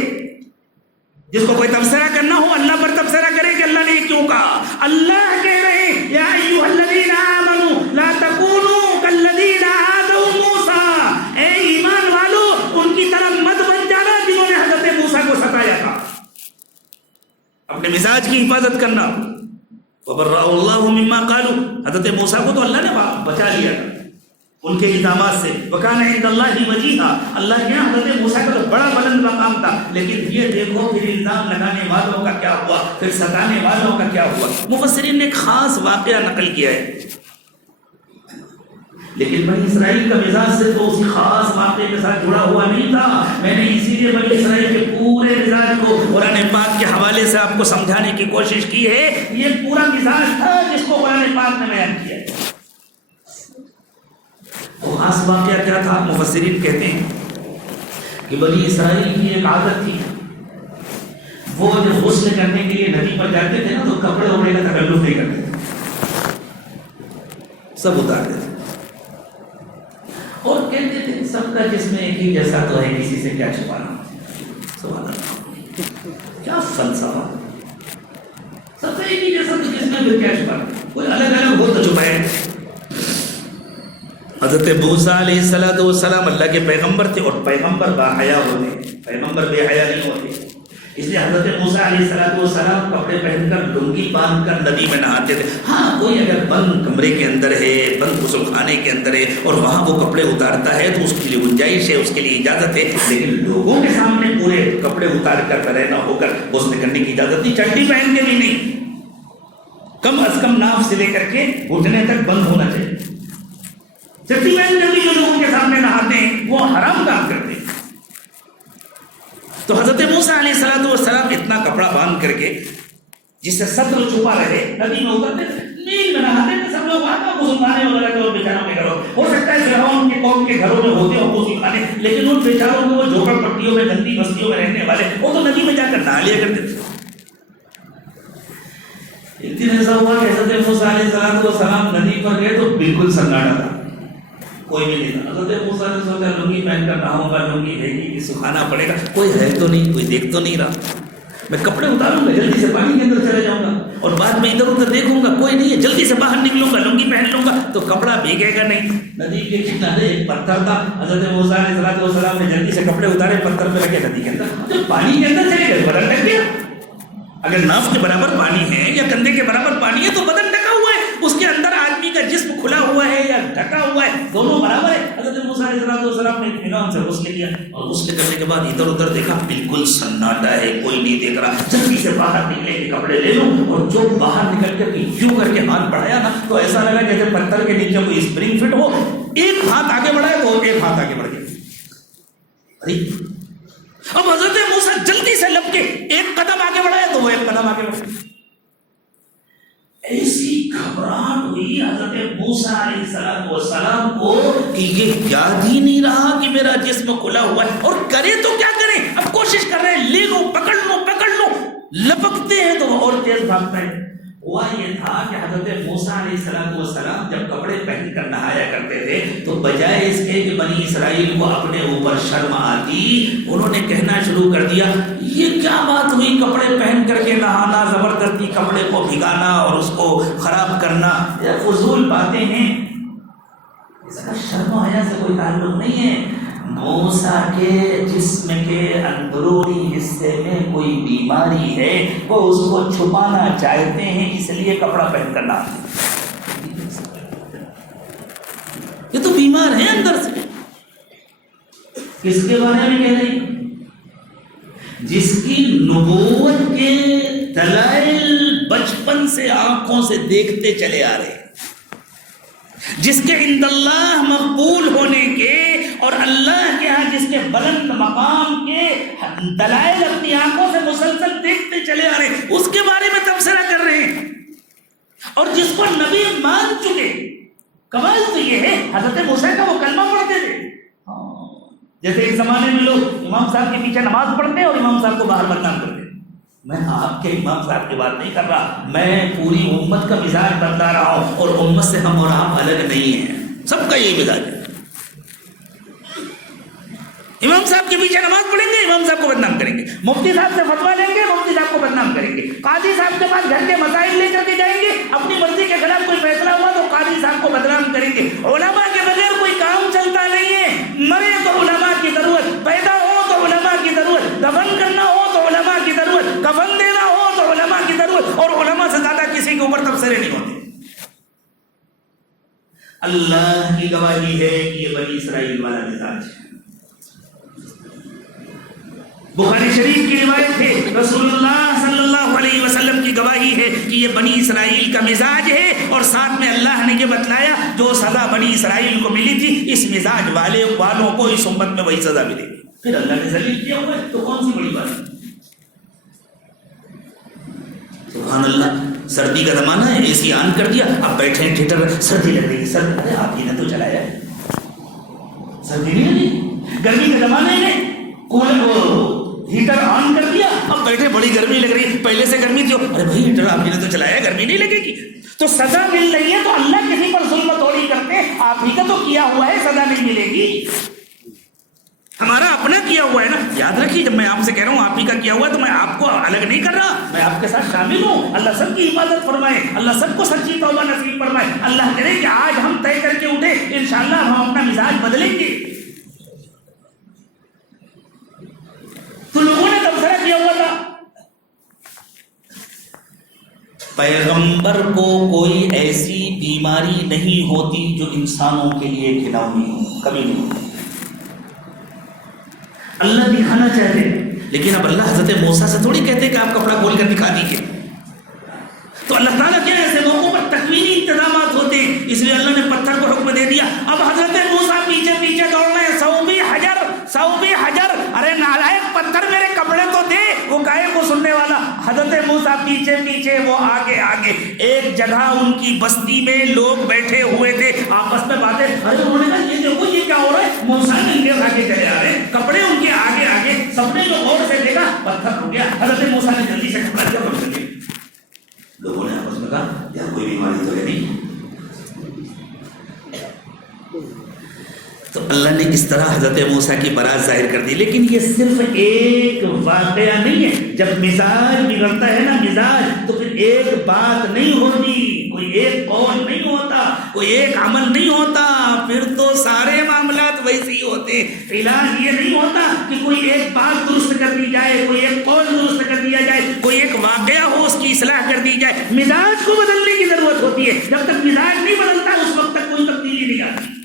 جس کو کوئی تبصرہ کرنا ہو اللہ پر تبصرہ کرے کہ اللہ نے کیوں کہا۔ اللہ کہہ رہے ہیں، یا ایھا الذین آمنوا لا تکونوا کالذین آذوا موسیٰ۔ اے ایمان والو، ان کی طرح مت بن جانا جنہوں نے حضرت موسیٰ کو ستایا تھا۔ اپنے مزاج کی حفاظت کرنا، وَبَرَّأَهُ اللَّهُ مِمَّا قَالُوا، حضرت موسیٰ کو تو اللہ نے بچا لیا تھا ان کے الزامات سے. وَكَانَ عِندَ اللَّهِ وَجِيهًا، اللہ کے یہاں حضرت موسیٰ کا تو بڑا بلند مقام تھا. لیکن یہ دیکھو پھر الزام لگانے والوں کا کیا ہوا، پھر ستانے والوں کا کیا ہوا. مفسرین نے ایک خاص واقعہ نقل کیا ہے، لیکن بنی اسرائیل کا مزاج سے تو اسی خاص واقعے کے ساتھ جڑا ہوا نہیں تھا. میں نے اسی لیے بنی اسرائیل کے پورے مزاج کو قرآن پاک کے حوالے سے آپ کو سمجھانے کی کوشش کی ہے. یہ پورا مزاج تھا جس کو قرآن پاک نے بیان کیا ہے. وہ خاص واقعہ کیا تھا؟ مفسرین کہتے ہیں کہ بنی اسرائیل کی ایک عادت تھی، وہ جب غسل کرنے کے لیے ندی پر جاتے تھے نا تو کپڑے وپڑے کا تکلف نہیں کرتے تھے، سب اتارتے تھے اور کہتے تھے سب کا جسم ایک ہی جیسا تو ہے، کسی سے کیا چھپانا. سبحان اللہ، کیا فلسفہ. سب کا ایک ہی جیسا تو جسم میں کیا چھپانا، کوئی الگ الگ ہو تو چھپائے. حضرت موسیٰ علیہ السلام اللہ کے پیغمبر تھے اور پیغمبر باحیا ہوتے، پیغمبر بے حیا نہیں ہوتے. اس لیے حضرت موسیٰ علیہ السلام کپڑے پہن کر لنگی باندھ کر ندی میں نہاتے تھے. ہاں کوئی اگر بند کمرے کے اندر ہے، بند غسل خانے کے اندر ہے اور وہاں وہ کپڑے اتارتا ہے تو اس کے لیے گنجائش ہے، اس کے لیے اجازت ہے. لیکن لوگوں کے سامنے پورے کپڑے اتار کر رہنا ہو کر غسل کرنے کی اجازت نہیں. چڈی پہن کے بھی نہیں، کم از کم ناف سے لے کر کے گھٹنے تک بند ہونا چاہیے. چڈی پہن کر بھی جو لوگوں کے سامنے نہاتے ہیں وہ حرام کام کرتے ہیں. تو حضرت موسیٰ علیہ السلام اتنا کپڑا باندھ کر کے جس سے صدر چھپا رہے ندی میں اترتے تھے، نیل میں نہاتے تھے. سب لوگ آتا غسلخانے وغیرہ کے اور بیچاروں کے گھروں، ہو سکتا ہے فرعون کے قوم کے گھروں میں ہوتے ہوں غسلخانے، لیکن ان بیچاروں کو وہ جھوپڑ پٹیوں میں گندی بستیوں میں رہنے والے وہ تو ندی میں جا کر نہا لیا کرتے تھے. ایک دن ایسا ہوا کہ حضرت موسیٰ علیہ السلام ندی پر گئے تو بالکل سناٹا تھا، کوئی بھی نہیں تھا. حضرت موسیٰ نے سوچا لنگی پہن کر نہاؤں گا، لنگی ہے گی سکھانا پڑے گا، کوئی ہے تو نہیں، کوئی دیکھ تو نہیں رہا. میں کپڑے اتاروں گا، جلدی سے پانی کے اندر چلے جاؤں گا اور بعد میں ادھر ادھر دیکھوں گا کوئی نہیں ہے، جلدی سے باہر نکلوں گا، لنگی پہن لوں گا تو کپڑا بھیگے گا نہیں. ندی کے کنارے ایک پتھر تھا. حضرت موسیٰ علیہ السلام نے جلدی سے کپڑے اتارے، پتھر پہ رکھے ندی کے اندر. جب پانی کے اندر چلے گئے بدن ڈھک گیا. اگر ناف کے برابر پانی ہے یا کندھے کے برابر پانی ہے تو بدن ڈھکا ہوا ہے، اس کے اندر آدمی کا جسم کھلا ہوا ہے یا ڈھکا ہوا ہے، دونوں برابر ہے. حضرت موسیٰ علیہ السلام نے اطمینان سے غسل کیا اور غسل کرنے کے بعد ادھر ادھر دیکھا، بالکل سناٹا ہے، کوئی نہیں دیکھ رہا. جلدی سے باہر نکلے کہ کپڑے لے لوں، اور جو باہر نکل کر یوں کر کے ہاتھ بڑھایا نا تو ایسا لگا جیسے پتھر کے نیچے کوئی اسپرنگ فٹ ہو. ایک ہاتھ آگے بڑھایا تو ایک ہاتھ آگے بڑھ گیا. اب حضرت موسیٰ جلدی سے لپ کے ایک قدم آگے بڑھایا تو وہ ایک قدم آگے بڑھا. ایسی گھبراہٹ ہوئی حضرت موسیٰ علیہ السلام کو کہ یہ یاد ہی نہیں رہا کہ میرا جسم کھلا ہوا ہے، اور کرے تو کیا کریں. اب کوشش کر رہے ہیں لے لو، پکڑ لو، لپکتے ہیں تو وہ اور تیز بھاگتا ہے. ہوا یہ تھا کہ حضرت موسیٰ علیہ السلام جب کپڑے پہن کر نہایا کرتے تھے تو بجائے اس کے کہ بنی اسرائیل کو اپنے اوپر شرم آتی، انہوں نے کہنا شروع کر دیا یہ کیا بات ہوئی، کپڑے پہن کر کے نہانا، زبردستی کپڑے کو بھگانا اور اس کو خراب کرنا، یہ فضول باتیں ہیں. اس کا شرم و حیا سے کوئی تعلق نہیں ہے. موسیٰ کے جسم کے اندرونی حصے میں کوئی بیماری ہے، وہ اس کو چھپانا چاہتے ہیں، اس لیے کپڑا پہن کر نہاتے. یہ تو بیمار ہے اندر سے. کس کے بارے میں کہہ رہی؟ جس کی نبوت کے دلائل بچپن سے آنکھوں سے دیکھتے چلے آ رہے ہیں، جس کے عند اللہ مقبول ہونے کے اور اللہ کے ہاں جس کے بلند مقام کے دلائل اپنی آنکھوں سے مسلسل دیکھتے چلے آ رہے ہیں، اس کے بارے میں تبصرہ کر رہے ہیں. اور جس کو نبی مان چکے. کمال تو یہ ہے حضرت موسیٰ کا وہ کلمہ پڑھتے تھے. جیسے ایک زمانے میں لوگ امام صاحب کے پیچھے نماز پڑھتے اور امام صاحب کو باہر بدنام کرتے. میں آپ کے امام صاحب کی بات نہیں کر رہا، میں پوری امت کا مزاج بتلا رہا ہوں، اور امت سے ہم اور آپ الگ نہیں ہیں، سب کا یہی مزاج ہے. امام صاحب کے پیچھے نماز پڑھیں گے، امام صاحب کو بدنام کریں گے. مفتی صاحب سے فتویٰ لیں گے، مفتی صاحب کو بدنام کریں گے. قاضی صاحب کے پاس گھر کے مسائل لے کر کے جائیں گے، اپنی مرضی کے خلاف کوئی فیصلہ ہوا تو قاضی صاحب کو بدنام کریں گے. علماء کے بغیر کوئی کام چلتا نہیں ہے. مرے تو علماء کی ضرورت، پیدا ہو تو علماء کی ضرورت، دفن کرنا ہو تو علماء کی ضرورت، کفن دینا ہو تو علماء کی ضرورت، اور علماء سے زیادہ کسی کے اوپر تبصرے نہیں ہوتے. اللہ کی گواہی ہے کہ یہ بنی اسرائیل والا مزاج ہے. بخاری شریف کی روایت ہے, رسول اللہ صلی اللہ علیہ وسلم کی گواہی ہے کہ یہ بنی اسرائیل کا مزاج ہے, اور ساتھ میں اللہ نے یہ بتلایا جو سزا بنی اسرائیل کو ملی تھی اس مزاج والوں کو اس امت میں وہی سزا ملے گی. پھر اللہ نے ذلیل کیا ہوا ہے تو کون سی بڑی بات ہے. سبحان اللہ, سردی کا زمانہ ہے, اے سی آن کر دیا, اب بیٹھے ہیں تھیٹر, سردی لگ رہی ہے, سردی آپ ہی نے تو چلایا ہے, سردی نہیں لگی. گرمی کے زمانے میں کولر ہیٹر آن کر دیا, اب بیٹھے بڑی گرمی لگ رہی ہے, پہلے سے گرمی تھی, ارے بھائی ہیٹر آپ ہی نے تو چلایا, گرمی نہیں لگے گی. تو سزا مل رہی ہے تو اللہ کسی پر ظلم تھوڑی کرتے, آپ ہی کا تو کیا ہوا ہے, سزا نہیں ملے گی. ہمارا اپنا کیا ہوا ہے نا. یاد رکھیے جب میں آپ سے کہہ رہا ہوں آپ ہی کا کیا ہوا ہے تو میں آپ کو الگ نہیں کر رہا, میں آپ کے ساتھ شامل ہوں. اللہ سب کی حفاظت فرمائے, اللہ سب کو سچی توبہ نصیب فرمائے. اللہ کرے کہ آج ہم طے کر کے اٹھے, انشاءاللہ ہم اپنا مزاج بدلیں گے. تو لوگوں نے تبصرہ کیا ہوا تھا, پیغمبر کو کوئی ایسی بیماری نہیں ہوتی جو انسانوں کے لیے کھلونی ہو, کبھی نہیں ہوتی. اللہ دکھانا چاہتے لیکن اب اللہ حضرت موسیٰ سے تھوڑی کہتے کہ آپ کپڑا کھول کر دکھا دیجیے. تو اللہ تعالیٰ کیا ایسے موقعوں پر تکوینی انتظامات ہوتے ہیں, اس لیے اللہ نے پتھر کو حکم دے دیا. اب حضرت موسیٰ پیچھے پیچھے دوڑ رہے ہیں, سوبی حجر سوبی حجر, ارے نالائق پتھر میرے کپڑے تو دے, وہ گائے کو سننے والا. حضرت موسیٰ پیچھے پیچھے, وہ آگے آگے. ایک جگہ ان کی بستی میں لوگ بیٹھے ہوئے تھے, آپس میں باتیں, ارے انہوں نے کہا یہ دیکھو یہ کیا ہو رہا ہے, موسیٰ ننگے آگے چلے آ رہے ہیں, کپڑے ان کے آگے آگے. سب نے جو غور سے دیکھا پتھر ہو گیا. حضرت موسیٰ نے جلدی سے کپڑا دیا پکڑ کے. لوگوں نے آپس میں کہا یار کوئی بیماری تو ہے نہیں. تو اللہ نے اس طرح حضرت موسیٰ کی برات ظاہر کر دی. لیکن یہ صرف ایک واقعہ نہیں ہے. جب مزاج بگڑتا ہے نا مزاج, تو پھر ایک بات نہیں ہوتی, کوئی ایک قول نہیں ہوتا, کوئی ایک عمل نہیں ہوتا, پھر تو سارے معاملات ویسے ہی ہوتے ہیں. علاج یہ نہیں ہوتا کہ کوئی ایک بات درست کر دی جائے, کوئی ایک قول درست کر دیا جائے, کوئی ایک واقعہ ہو اس کی اصلاح کر دی جائے. مزاج کو بدلنے کی ضرورت ہوتی ہے. جب تک مزاج نہیں بدلتا اس وقت تک کوئی تبدیلی نہیں آتی.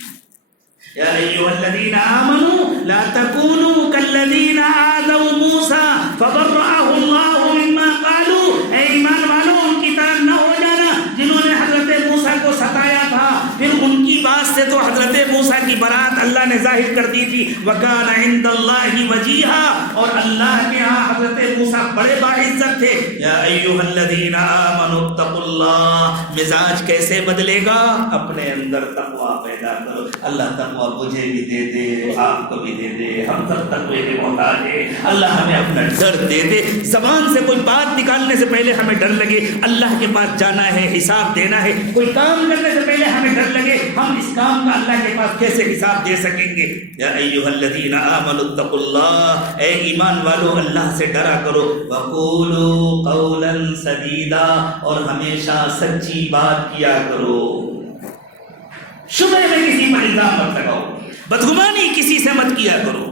یا ایھا الذین آمنوا لا تکونوا کالذین آذوا موسیٰ فبرأہ اللہ مما قالوا. اے ایمان والو ان کی طرح نہ ہو جانا جنہوں نے حضرت موسیٰ کو ستایا تھا. پھر ان کی بات سے تو حضرت موسیٰ کی برات اللہ نے ظاہر کر دی تھی. وکان عند اللہ وجیہا, اور اللہ کے ہاں حضرت موسیٰ بڑے باعزت تھے. یا ایھا الذین آمنوا اتقوا اللہ. مزاج کیسے بدلے گا؟ اپنے اندر تقویٰ پیدا کرو. اللہ تقویٰ مجھے بھی دے دے, آپ کو بھی دے دے, ہم سب تقوی کے محتاج ہیں. اللہ ہمیں اپنا ڈر دے دے. زبان سے کوئی بات نکالنے سے پہلے ہمیں ڈر لگے اللہ کے پاس جانا ہے, حساب دینا ہے. کوئی کام کرنے سے پہلے ہمیں ڈر لگے ہم اس کام کا اللہ کے پاس کیسے حساب دے سکیں گے. یا ایھا الذین آمنوا اتقوا اللہ. اے ایمان والو اللہ سے ڈرا کرو. وقولوا قولا سدیدا, اور ہمیشہ سچی بات کیا کرو. شبہ میں کسی پر الزام مت لگاؤ, بدگمانی کسی سے مت کیا کرو,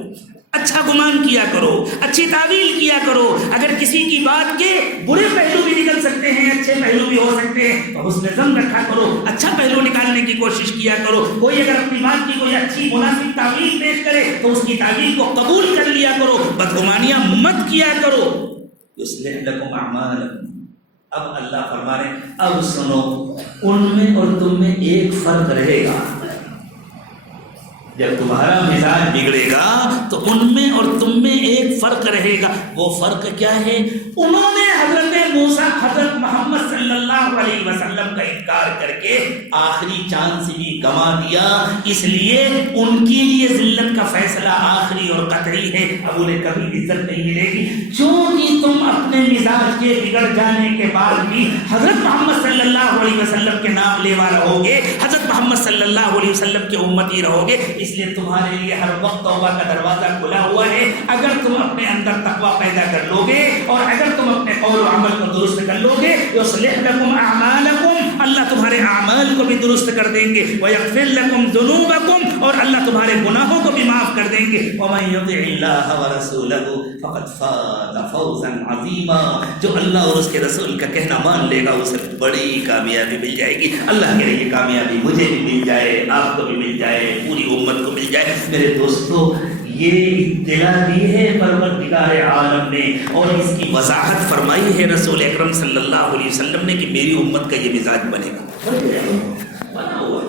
اچھا گمان کیا کرو, اچھی تعویل کیا کرو. اگر کسی کی بات کے برے پہلو بھی نکل سکتے ہیں, اچھے پہلو بھی ہو سکتے ہیں, تو حسن ظن رکھا کرو, اچھا پہلو نکالنے کی کوشش کیا کرو. کوئی اگر اپنی بات کی کوئی اچھی مناسب تعویل پیش کرے تو اس کی تعویل کو قبول کر لیا کرو, بدگمانیاں مت کیا کرو. یصلح لکم اعمالکم. اب اللہ فرما رہے ہیں اب سنو, ان میں اور تم میں ایک فرق رہے گا. جب تمہارا مزاج بگڑے گا تو ان میں اور تم میں ایک فرق رہے گا. وہ فرق کیا ہے؟ انہوں نے حضرت موسیٰ حضرت محمد صلی اللہ علیہ وسلم کا انکار کر کے آخری چاند سے بھی گما دیا, اس لیے ان کے لیے ذلت کا فیصلہ آخری اور قطعی ہے. اب انہیں کبھی عزت نہیں ملے گی. چونکہ تم اپنے مزاج کے بگڑ جانے کے بعد بھی حضرت محمد صلی اللہ علیہ وسلم کے نام لیوا رہو گے, حضرت محمد صلی اللہ علیہ وسلم کے امتی رہو گے, اس لیے تمہارے لیے ہر وقت توبہ کا دروازہ کھلا ہوا ہے. اگر تم اپنے اندر تقویٰ پیدا کر لو گے اور اگر تم اپنے قول و عمل کو درست کر لو گے, یصلح لکم اعمالکم, اللہ تمہارے اعمال کو بھی درست کر دیں گے، وَيَغْفِرْ لَكُمْ ذُنُوبَكُمْ، اور اللہ تمہارے گناہوں کو بھی معاف کر دیں گے، وَمَن يُطِعِ اللَّهَ وَرَسُولَهُ فَقَدْ فَازَ فَوْزًا عَظِيمًا، جو اللہ اور اس کے رسول کا کہنا مان لے گا اسے بڑی کامیابی مل جائے گی۔ اللہ کرے یہ کامیابی مجھے بھی مل جائے، آپ کو بھی مل جائے، پوری امت کو مل جائے۔ میرے دوستو، یہ اطلاع دی ہے پروردگار عالم نے اور اس کی وضاحت فرمائی ہے رسول اکرم صلی اللہ علیہ وسلم نے کہ میری امت کا یہ مزاج بنے گا، بنا ہوا،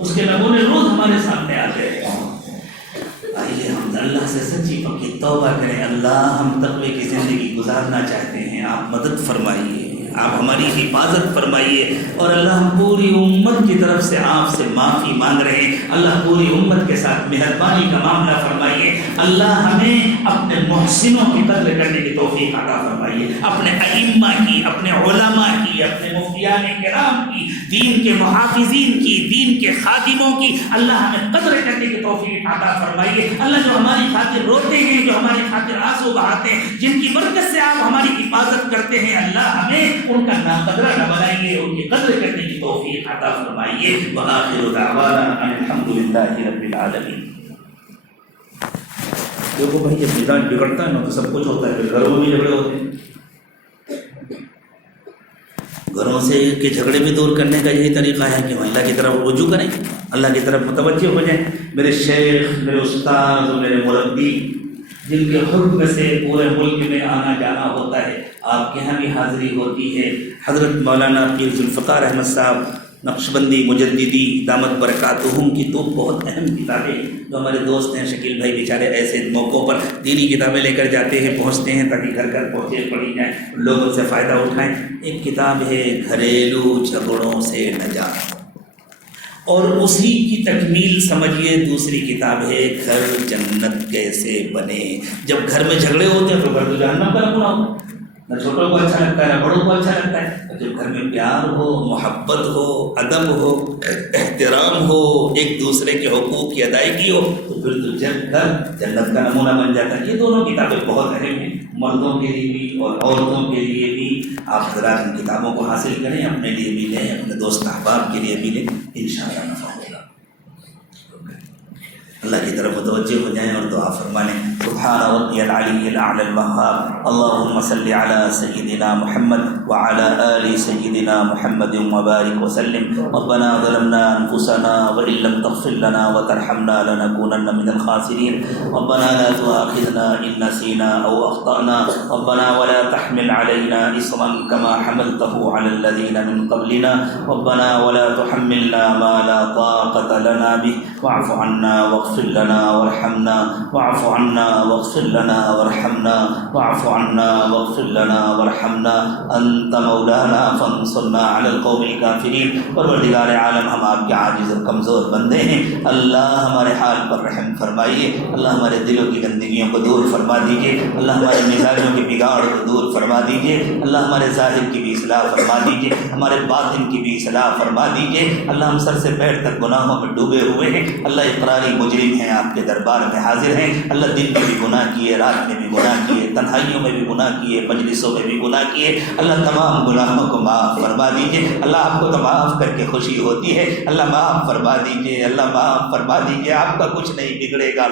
اس کے نمونے روز ہمارے سامنے آتے ہیں۔ آئیے ہم اللہ سے سچی پکی توبہ کریں، اللہ ہم تقوی کی زندگی گزارنا چاہتے ہیں، آپ مدد فرمائیے، آپ ہماری حفاظت فرمائیے، اور اللہ ہم پوری امت کی طرف سے آپ سے معافی مانگ رہے ہیں، اللہ پوری امت کے ساتھ مہربانی کا معاملہ فرمائیے، اللہ ہمیں اپنے محسنوں کی قدر کرنے کی توفیق عطا فرمائیے، اپنے ائمہ کی، اپنے علماء کی، اپنے مفتیان کرام کی، دین کے محافظین کی، دین کے خادموں کی اللہ ہمیں قدر کرنے کی توفیق عطا فرمائیے۔ اللہ جو ہماری خاطر روتے ہیں، جو ہماری خاطر آنسو بہاتے ہیں، جن کی برکت سے آپ ہماری حفاظت کرتے ہیں، اللہ ہمیں ان کا ناقدرہ نہ بنائیے، ان کی قدر کرنے کی توفیق عطا فرمائیے۔ وآخر دعوانا ان الحمدللہ رب العالمین۔ دیکھو بھائی، جب مزاج بگڑتا ہے نا تو سب کچھ ہوتا ہے، گھروں میں جھگڑے ہوتے ہیں، گھروں سے کے جھگڑے بھی دور کرنے کا یہی طریقہ ہے کہ ہم اللہ کی طرف رجوع کریں، اللہ کی طرف متوجہ ہو جائیں۔ میرے شیخ، میرے استاد، میرے مربی، جن کے حکم سے پورے ملک میں آنا جانا ہوتا ہے، آپ کے یہاں بھی حاضری ہوتی ہے، حضرت مولانا پیر ذوالفقار احمد صاحب نقشبندی مجددی دامت برکاتہم کی تو بہت اہم کتابیں جو ہمارے دوست ہیں شکیل بھائی بیچارے ایسے موقعوں پر دینی کتابیں لے کر جاتے ہیں، پہنچتے ہیں تاکہ گھر گھر پہنچے، پڑھی جائیں، لوگ ان سے فائدہ اٹھائیں۔ ایک کتاب ہے گھریلو جھگڑوں سے نجات، اور اسی کی تکمیل سمجھیے دوسری کتاب ہے گھر جنت کیسے بنے۔ جب گھر میں جھگڑے ہوتے ہیں تو گھر تو جہنم کا نمونہ ہوتا ہے، نہ چھوٹوں کو اچھا لگتا ہے نہ بڑوں کو اچھا لگتا ہے۔ جب گھر میں پیار ہو، محبت ہو، ادب ہو، احترام ہو، ایک دوسرے کے حقوق کی ادائیگی ہو، تو پھر تو گھر جنت کا نمونہ بن جاتا ہے۔ یہ دونوں کتابیں بہت اہم ہیں، مردوں کے لیے بھی اور عورتوں کے لیے بھی۔ آپ ذرا ان کتابوں کو حاصل کریں، اپنے لیے بھی لیں، اپنے دوست احباب کے لیے بھی لیں، انشاءاللہ نفع ہوگا۔ اللہ کی طرف متوجہ ہو جائیں اور دعا فرما لیں۔ سبحان ربی العلی الاعلی الوہاب، اللہم صلی علی سیدنا محمد وعلی آل سیدنا محمد وبارک وسلم۔ ربنا ظلمنا انفسنا وان لم تغفر لنا وترحمنا لنکونن من الخاسرین۔ ربنا لا تؤاخذنا ان نسینا او اخطأنا، ربنا ولا تحمل علینا اصرا کما حملته علی الذین من قبلنا، ربنا ولا تحملنا ما لا طاقة لنا به، واعف عنا واغفر لنا وارحمنا، واعف عنا واغفر لنا وارحمنا، واعف عنا واغفر لنا وارحمنا، انت مولانا فانصرنا علی القوم الکافرین۔ پروردگار عالم، ہم آپ کے عاجز اور کمزور بندے ہیں، اللہ ہمارے حال پر رحم فرمائیے، اللہ ہمارے دلوں کی گندگیوں کو دور فرما دیجیے، اللہ ہمارے مزاجوں کے بگاڑ کو دور فرما دیجیے، اللہ ہمارے ظاہر کی بھی اصلاح فرما دیجیے، ہمارے باطن کی بھی اصلاح فرما دیجیے۔ اللہ ہم سر سے پیر تک گناہوں میں ڈوبے ہوئے ہیں، اللہ اقراری مجرم ہیں، آپ کے دربار میں حاضر ہیں، اللہ دن میں بھی گناہ کیے، رات میں بھی گناہ کیے، تنہائیوں میں بھی گناہ کیے، مجلسوں میں بھی گناہ کیے، اللہ تمام گناہوں کو معاف فرما دیجیے۔ اللہ آپ کو تو معاف کر کے خوشی ہوتی ہے، اللہ معاف فرما دیجیے، اللہ معاف فرما دیجیے۔ آپ کا کچھ نہیں بگڑے گا،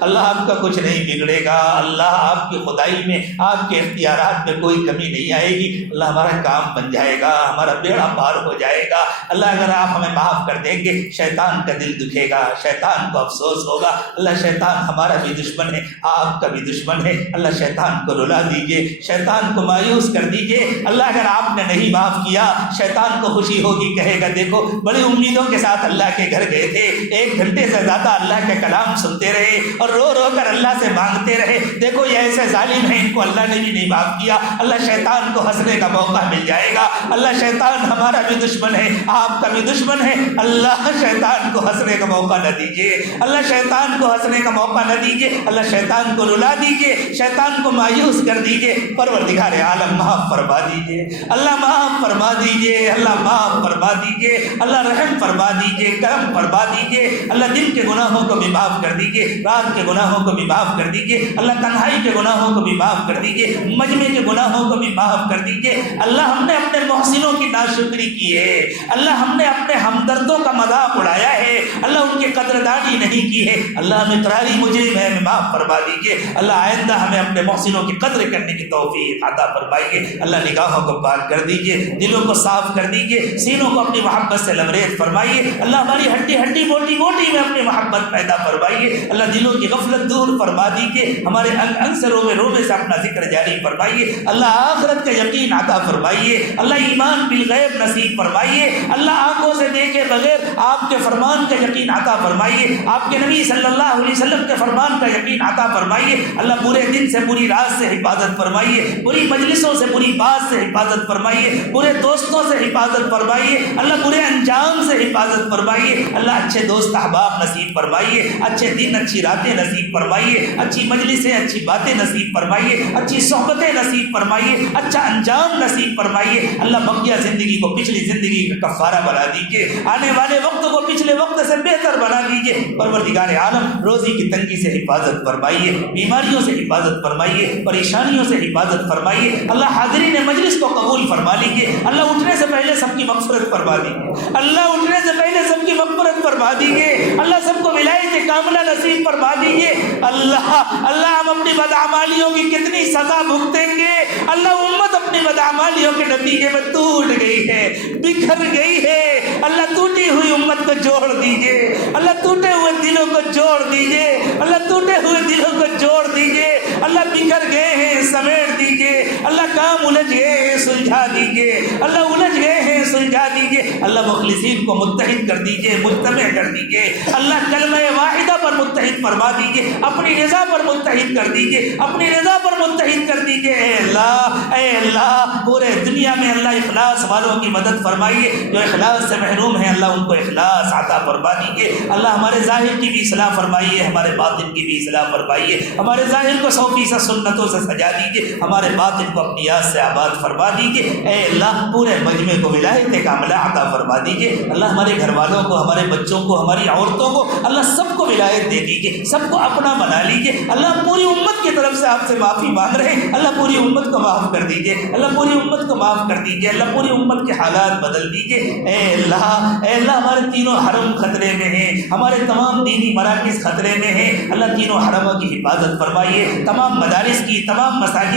اللہ آپ کا کچھ نہیں بگڑے گا، اللہ آپ کی خدائی میں، آپ کے اختیارات میں کوئی کمی نہیں آئے گی، اللہ ہمارا کام بن جائے گا، ہمارا بیڑا پار ہو جائے گا۔ اللہ اگر آپ ہمیں معاف کر دیں گے، شیطان کا دل دکھے گا، شیطان کو افسوس ہوگا، اللہ شیطان ہمارا بھی دشمن ہے، آپ کا بھی دشمن ہے، اللہ شیطان کو رلا دیجئے، شیطان کو مایوس کر دیجئے۔ اللہ اگر آپ نے نہیں معاف کیا، شیطان کو خوشی ہوگی، کہے گا دیکھو بڑی امیدوں کے ساتھ اللہ کے گھر گئے تھے، 1 گھنٹے سے زیادہ اللہ کے کلام سنتے رہے اور رو رو کر اللہ سے مانگتے رہے، دیکھو یہ ایسے ظالم ہیں، ان کو اللہ نے بھی نہیں معاف کیا۔ اللہ شیطان کو ہنسنے کا موقع مل جائے گا، اللہ شیطان ہمارا بھی دشمن ہے، آپ کا بھی دشمن ہے، اللہ شیطان کو ہنسنے کا موقع نہ دیجیے، اللہ شیطان کو ہنسنے کا موقع نہ دیجیے، اللہ شیطان کو رلا دیجیے، شیطان کو مایوس کر دیجیے۔ پروردگار عالم معاف فرما دیجیے، اللہ معاف فرما دیجیے، اللہ معاف فرما دیجیے، اللہ رحم فرما دیجیے، کرم فرما دیجیے، اللہ دن کے گناہوں کو بھی معاف کر دیجیے، رات کے گناہوں کو بھی معاف کر دیجیے، اللہ تنہائی کے گناہوں کو بھی معاف کر دیجیے، مجمع کے گناہوں کو بھی معاف کر دیجیے۔ اللہ ہم نے اپنے محسنوں کی ناشکری کی ہے، اللہ ہم نے اپنے ہمدردوں کا مذاق اڑایا ہے، اللہ ان کی قدردانی نہیں کی ہے، اللہ ہمیں اقراری مجرم ہے، ہمیں معاف فرما دیجیے، اللہ آئندہ ہمیں اپنے محسنوں کی قدر کرنے کی توفیق عطا فرمائیے، اللہ نگاہوں کو پاک کر دیجیے، دلوں کو صاف کر دیجیے، سینوں کو اپنی محبت سے لبریز فرمائیے، اللہ ہماری ہڈی ہڈی بوٹی بوٹی میں اپنی محبت پیدا فرمائیے، اللہ دلوں کی غفلت دور فرما دیجیے، ہمارے انگ انگ سے روبے روبے سے اپنا ذکر جاری فرمائیے، اللہ آخرت کا یقین عطا فرمائیے، اللہ ایمان بالغیب نصیب فرمائیے، اللہ آنکھوں سے دیکھے بغیر آپ کے فرمان کا یقین عطا فرمائیے، آپ کے نبی صلی اللہ علیہ وسلم کے فرمان کا یقین عطا فرمائیے، اللہ برے دن سے بری رات سے حفاظت فرمائیے، بری مجلسوں سے بری بات سے حفاظت فرمائیے، برے دوستوں سے حفاظت فرمائیے، اللہ برے انجام سے حفاظت فرمائیے، اللہ اچھے دوست احباب نصیب فرمائیے، اچھے دن اچھی راتیں نصیب فرمائیے، اچھی مجلسیں اچھی باتیں نصیب فرمائیے، اچھی صحبتیں نصیب فرمائیے، اچھا انجام نصیب فرمائیے، اللہ بقیہ زندگی کو پچھلی زندگی کا کفارہ بنا دیجیے، آنے والے وقت کو پچھلے وقت سے بہتر بنا دیجیے، پروردگار عالم روزی کی تنگی سے حفاظت فرمائیے، بیماریوں سے حفاظت فرمائیے، پریشانیوں سے حفاظت فرمائیے، اللہ حاضرین مجلس کو قبول فرما لیجیے، اللہ اٹھنے سے پہلے سب کی مغفرت فرما دیجیے، اللہ اٹھنے سے پہلے سب کی مغفرت فرما دیجیے، اللہ سب کو ولایت کاملہ نصیب فرما دیجیے، اللہ ہم اپنی بدعمالیوں کی کتنی سزا بھگتیں گے، اللہ امت اپنی بدعمالیوں کے نتیجے میں ٹوٹ گئی ہے، بکھر گئی ہے، اللہ ٹوٹی ہوئی امت کو جوڑ دیجیے، اللہ ٹوٹے ہوئے دلوں کو جوڑ دیجیے، اللہ ٹوٹے ہوئے دلوں کو جوڑ دیجیے، اللہ بکھر گئے ہیں سمیٹ دیجیے، اللہ کام الجھ گئے ہیں سلجھا دیجیے، اللہ الجھ گئے ہیں سلجھا دیجیے، اللہ مخلصین کو متحد کر دیجیے، مجتمع کر دیجیے، اللہ کلمہ واحدہ پر متحد فرما دیجیے، اپنی رضا پر متحد کر دیجیے، اپنی رضا پر متحد کر دیجیے، اے اللہ پورے دنیا میں اللہ اخلاص والوں کی مدد فرمائیے، جو اخلاص سے محروم ہیں اللہ ان کو اخلاص عطا فرما دیجیے، اللہ ہمارے ظاہر کی بھی اصلاح فرمائیے، ہمارے باطن کی بھی اصلاح فرمائیے، ہمارے ظاہر کو 100% سنتوں سے سجا دیجیے، ہمارے باطن کو اپنی یاد سے آباد فرما دیجیے، اے اللہ پورے مجمع کو ولایت کاملہ عطا فرما دیجیے، اللہ ہمارے گھر والوں کو، ہمارے بچوں کو، ہماری عورتوں کو اللہ سب کو ولایت دے دیجیے، سب کو اپنا بنا لیجیے، اللہ پوری امت کی طرف سے آپ سے معافی مانگ رہے ہیں، اللہ پوری امت کو معاف کر دیجیے، اللہ پوری امت کو معاف کر دیجیے، اللہ پوری امت کے حالات بدل دیجیے، اے اللہ ہمارے تینوں حرم خطرے میں ہیں، ہمارے تمام دینی مراکز خطرے میں ہیں، اللہ تینوں حرموں کی حفاظت فرمائیے، تمام مدارس کی، تمام مساجد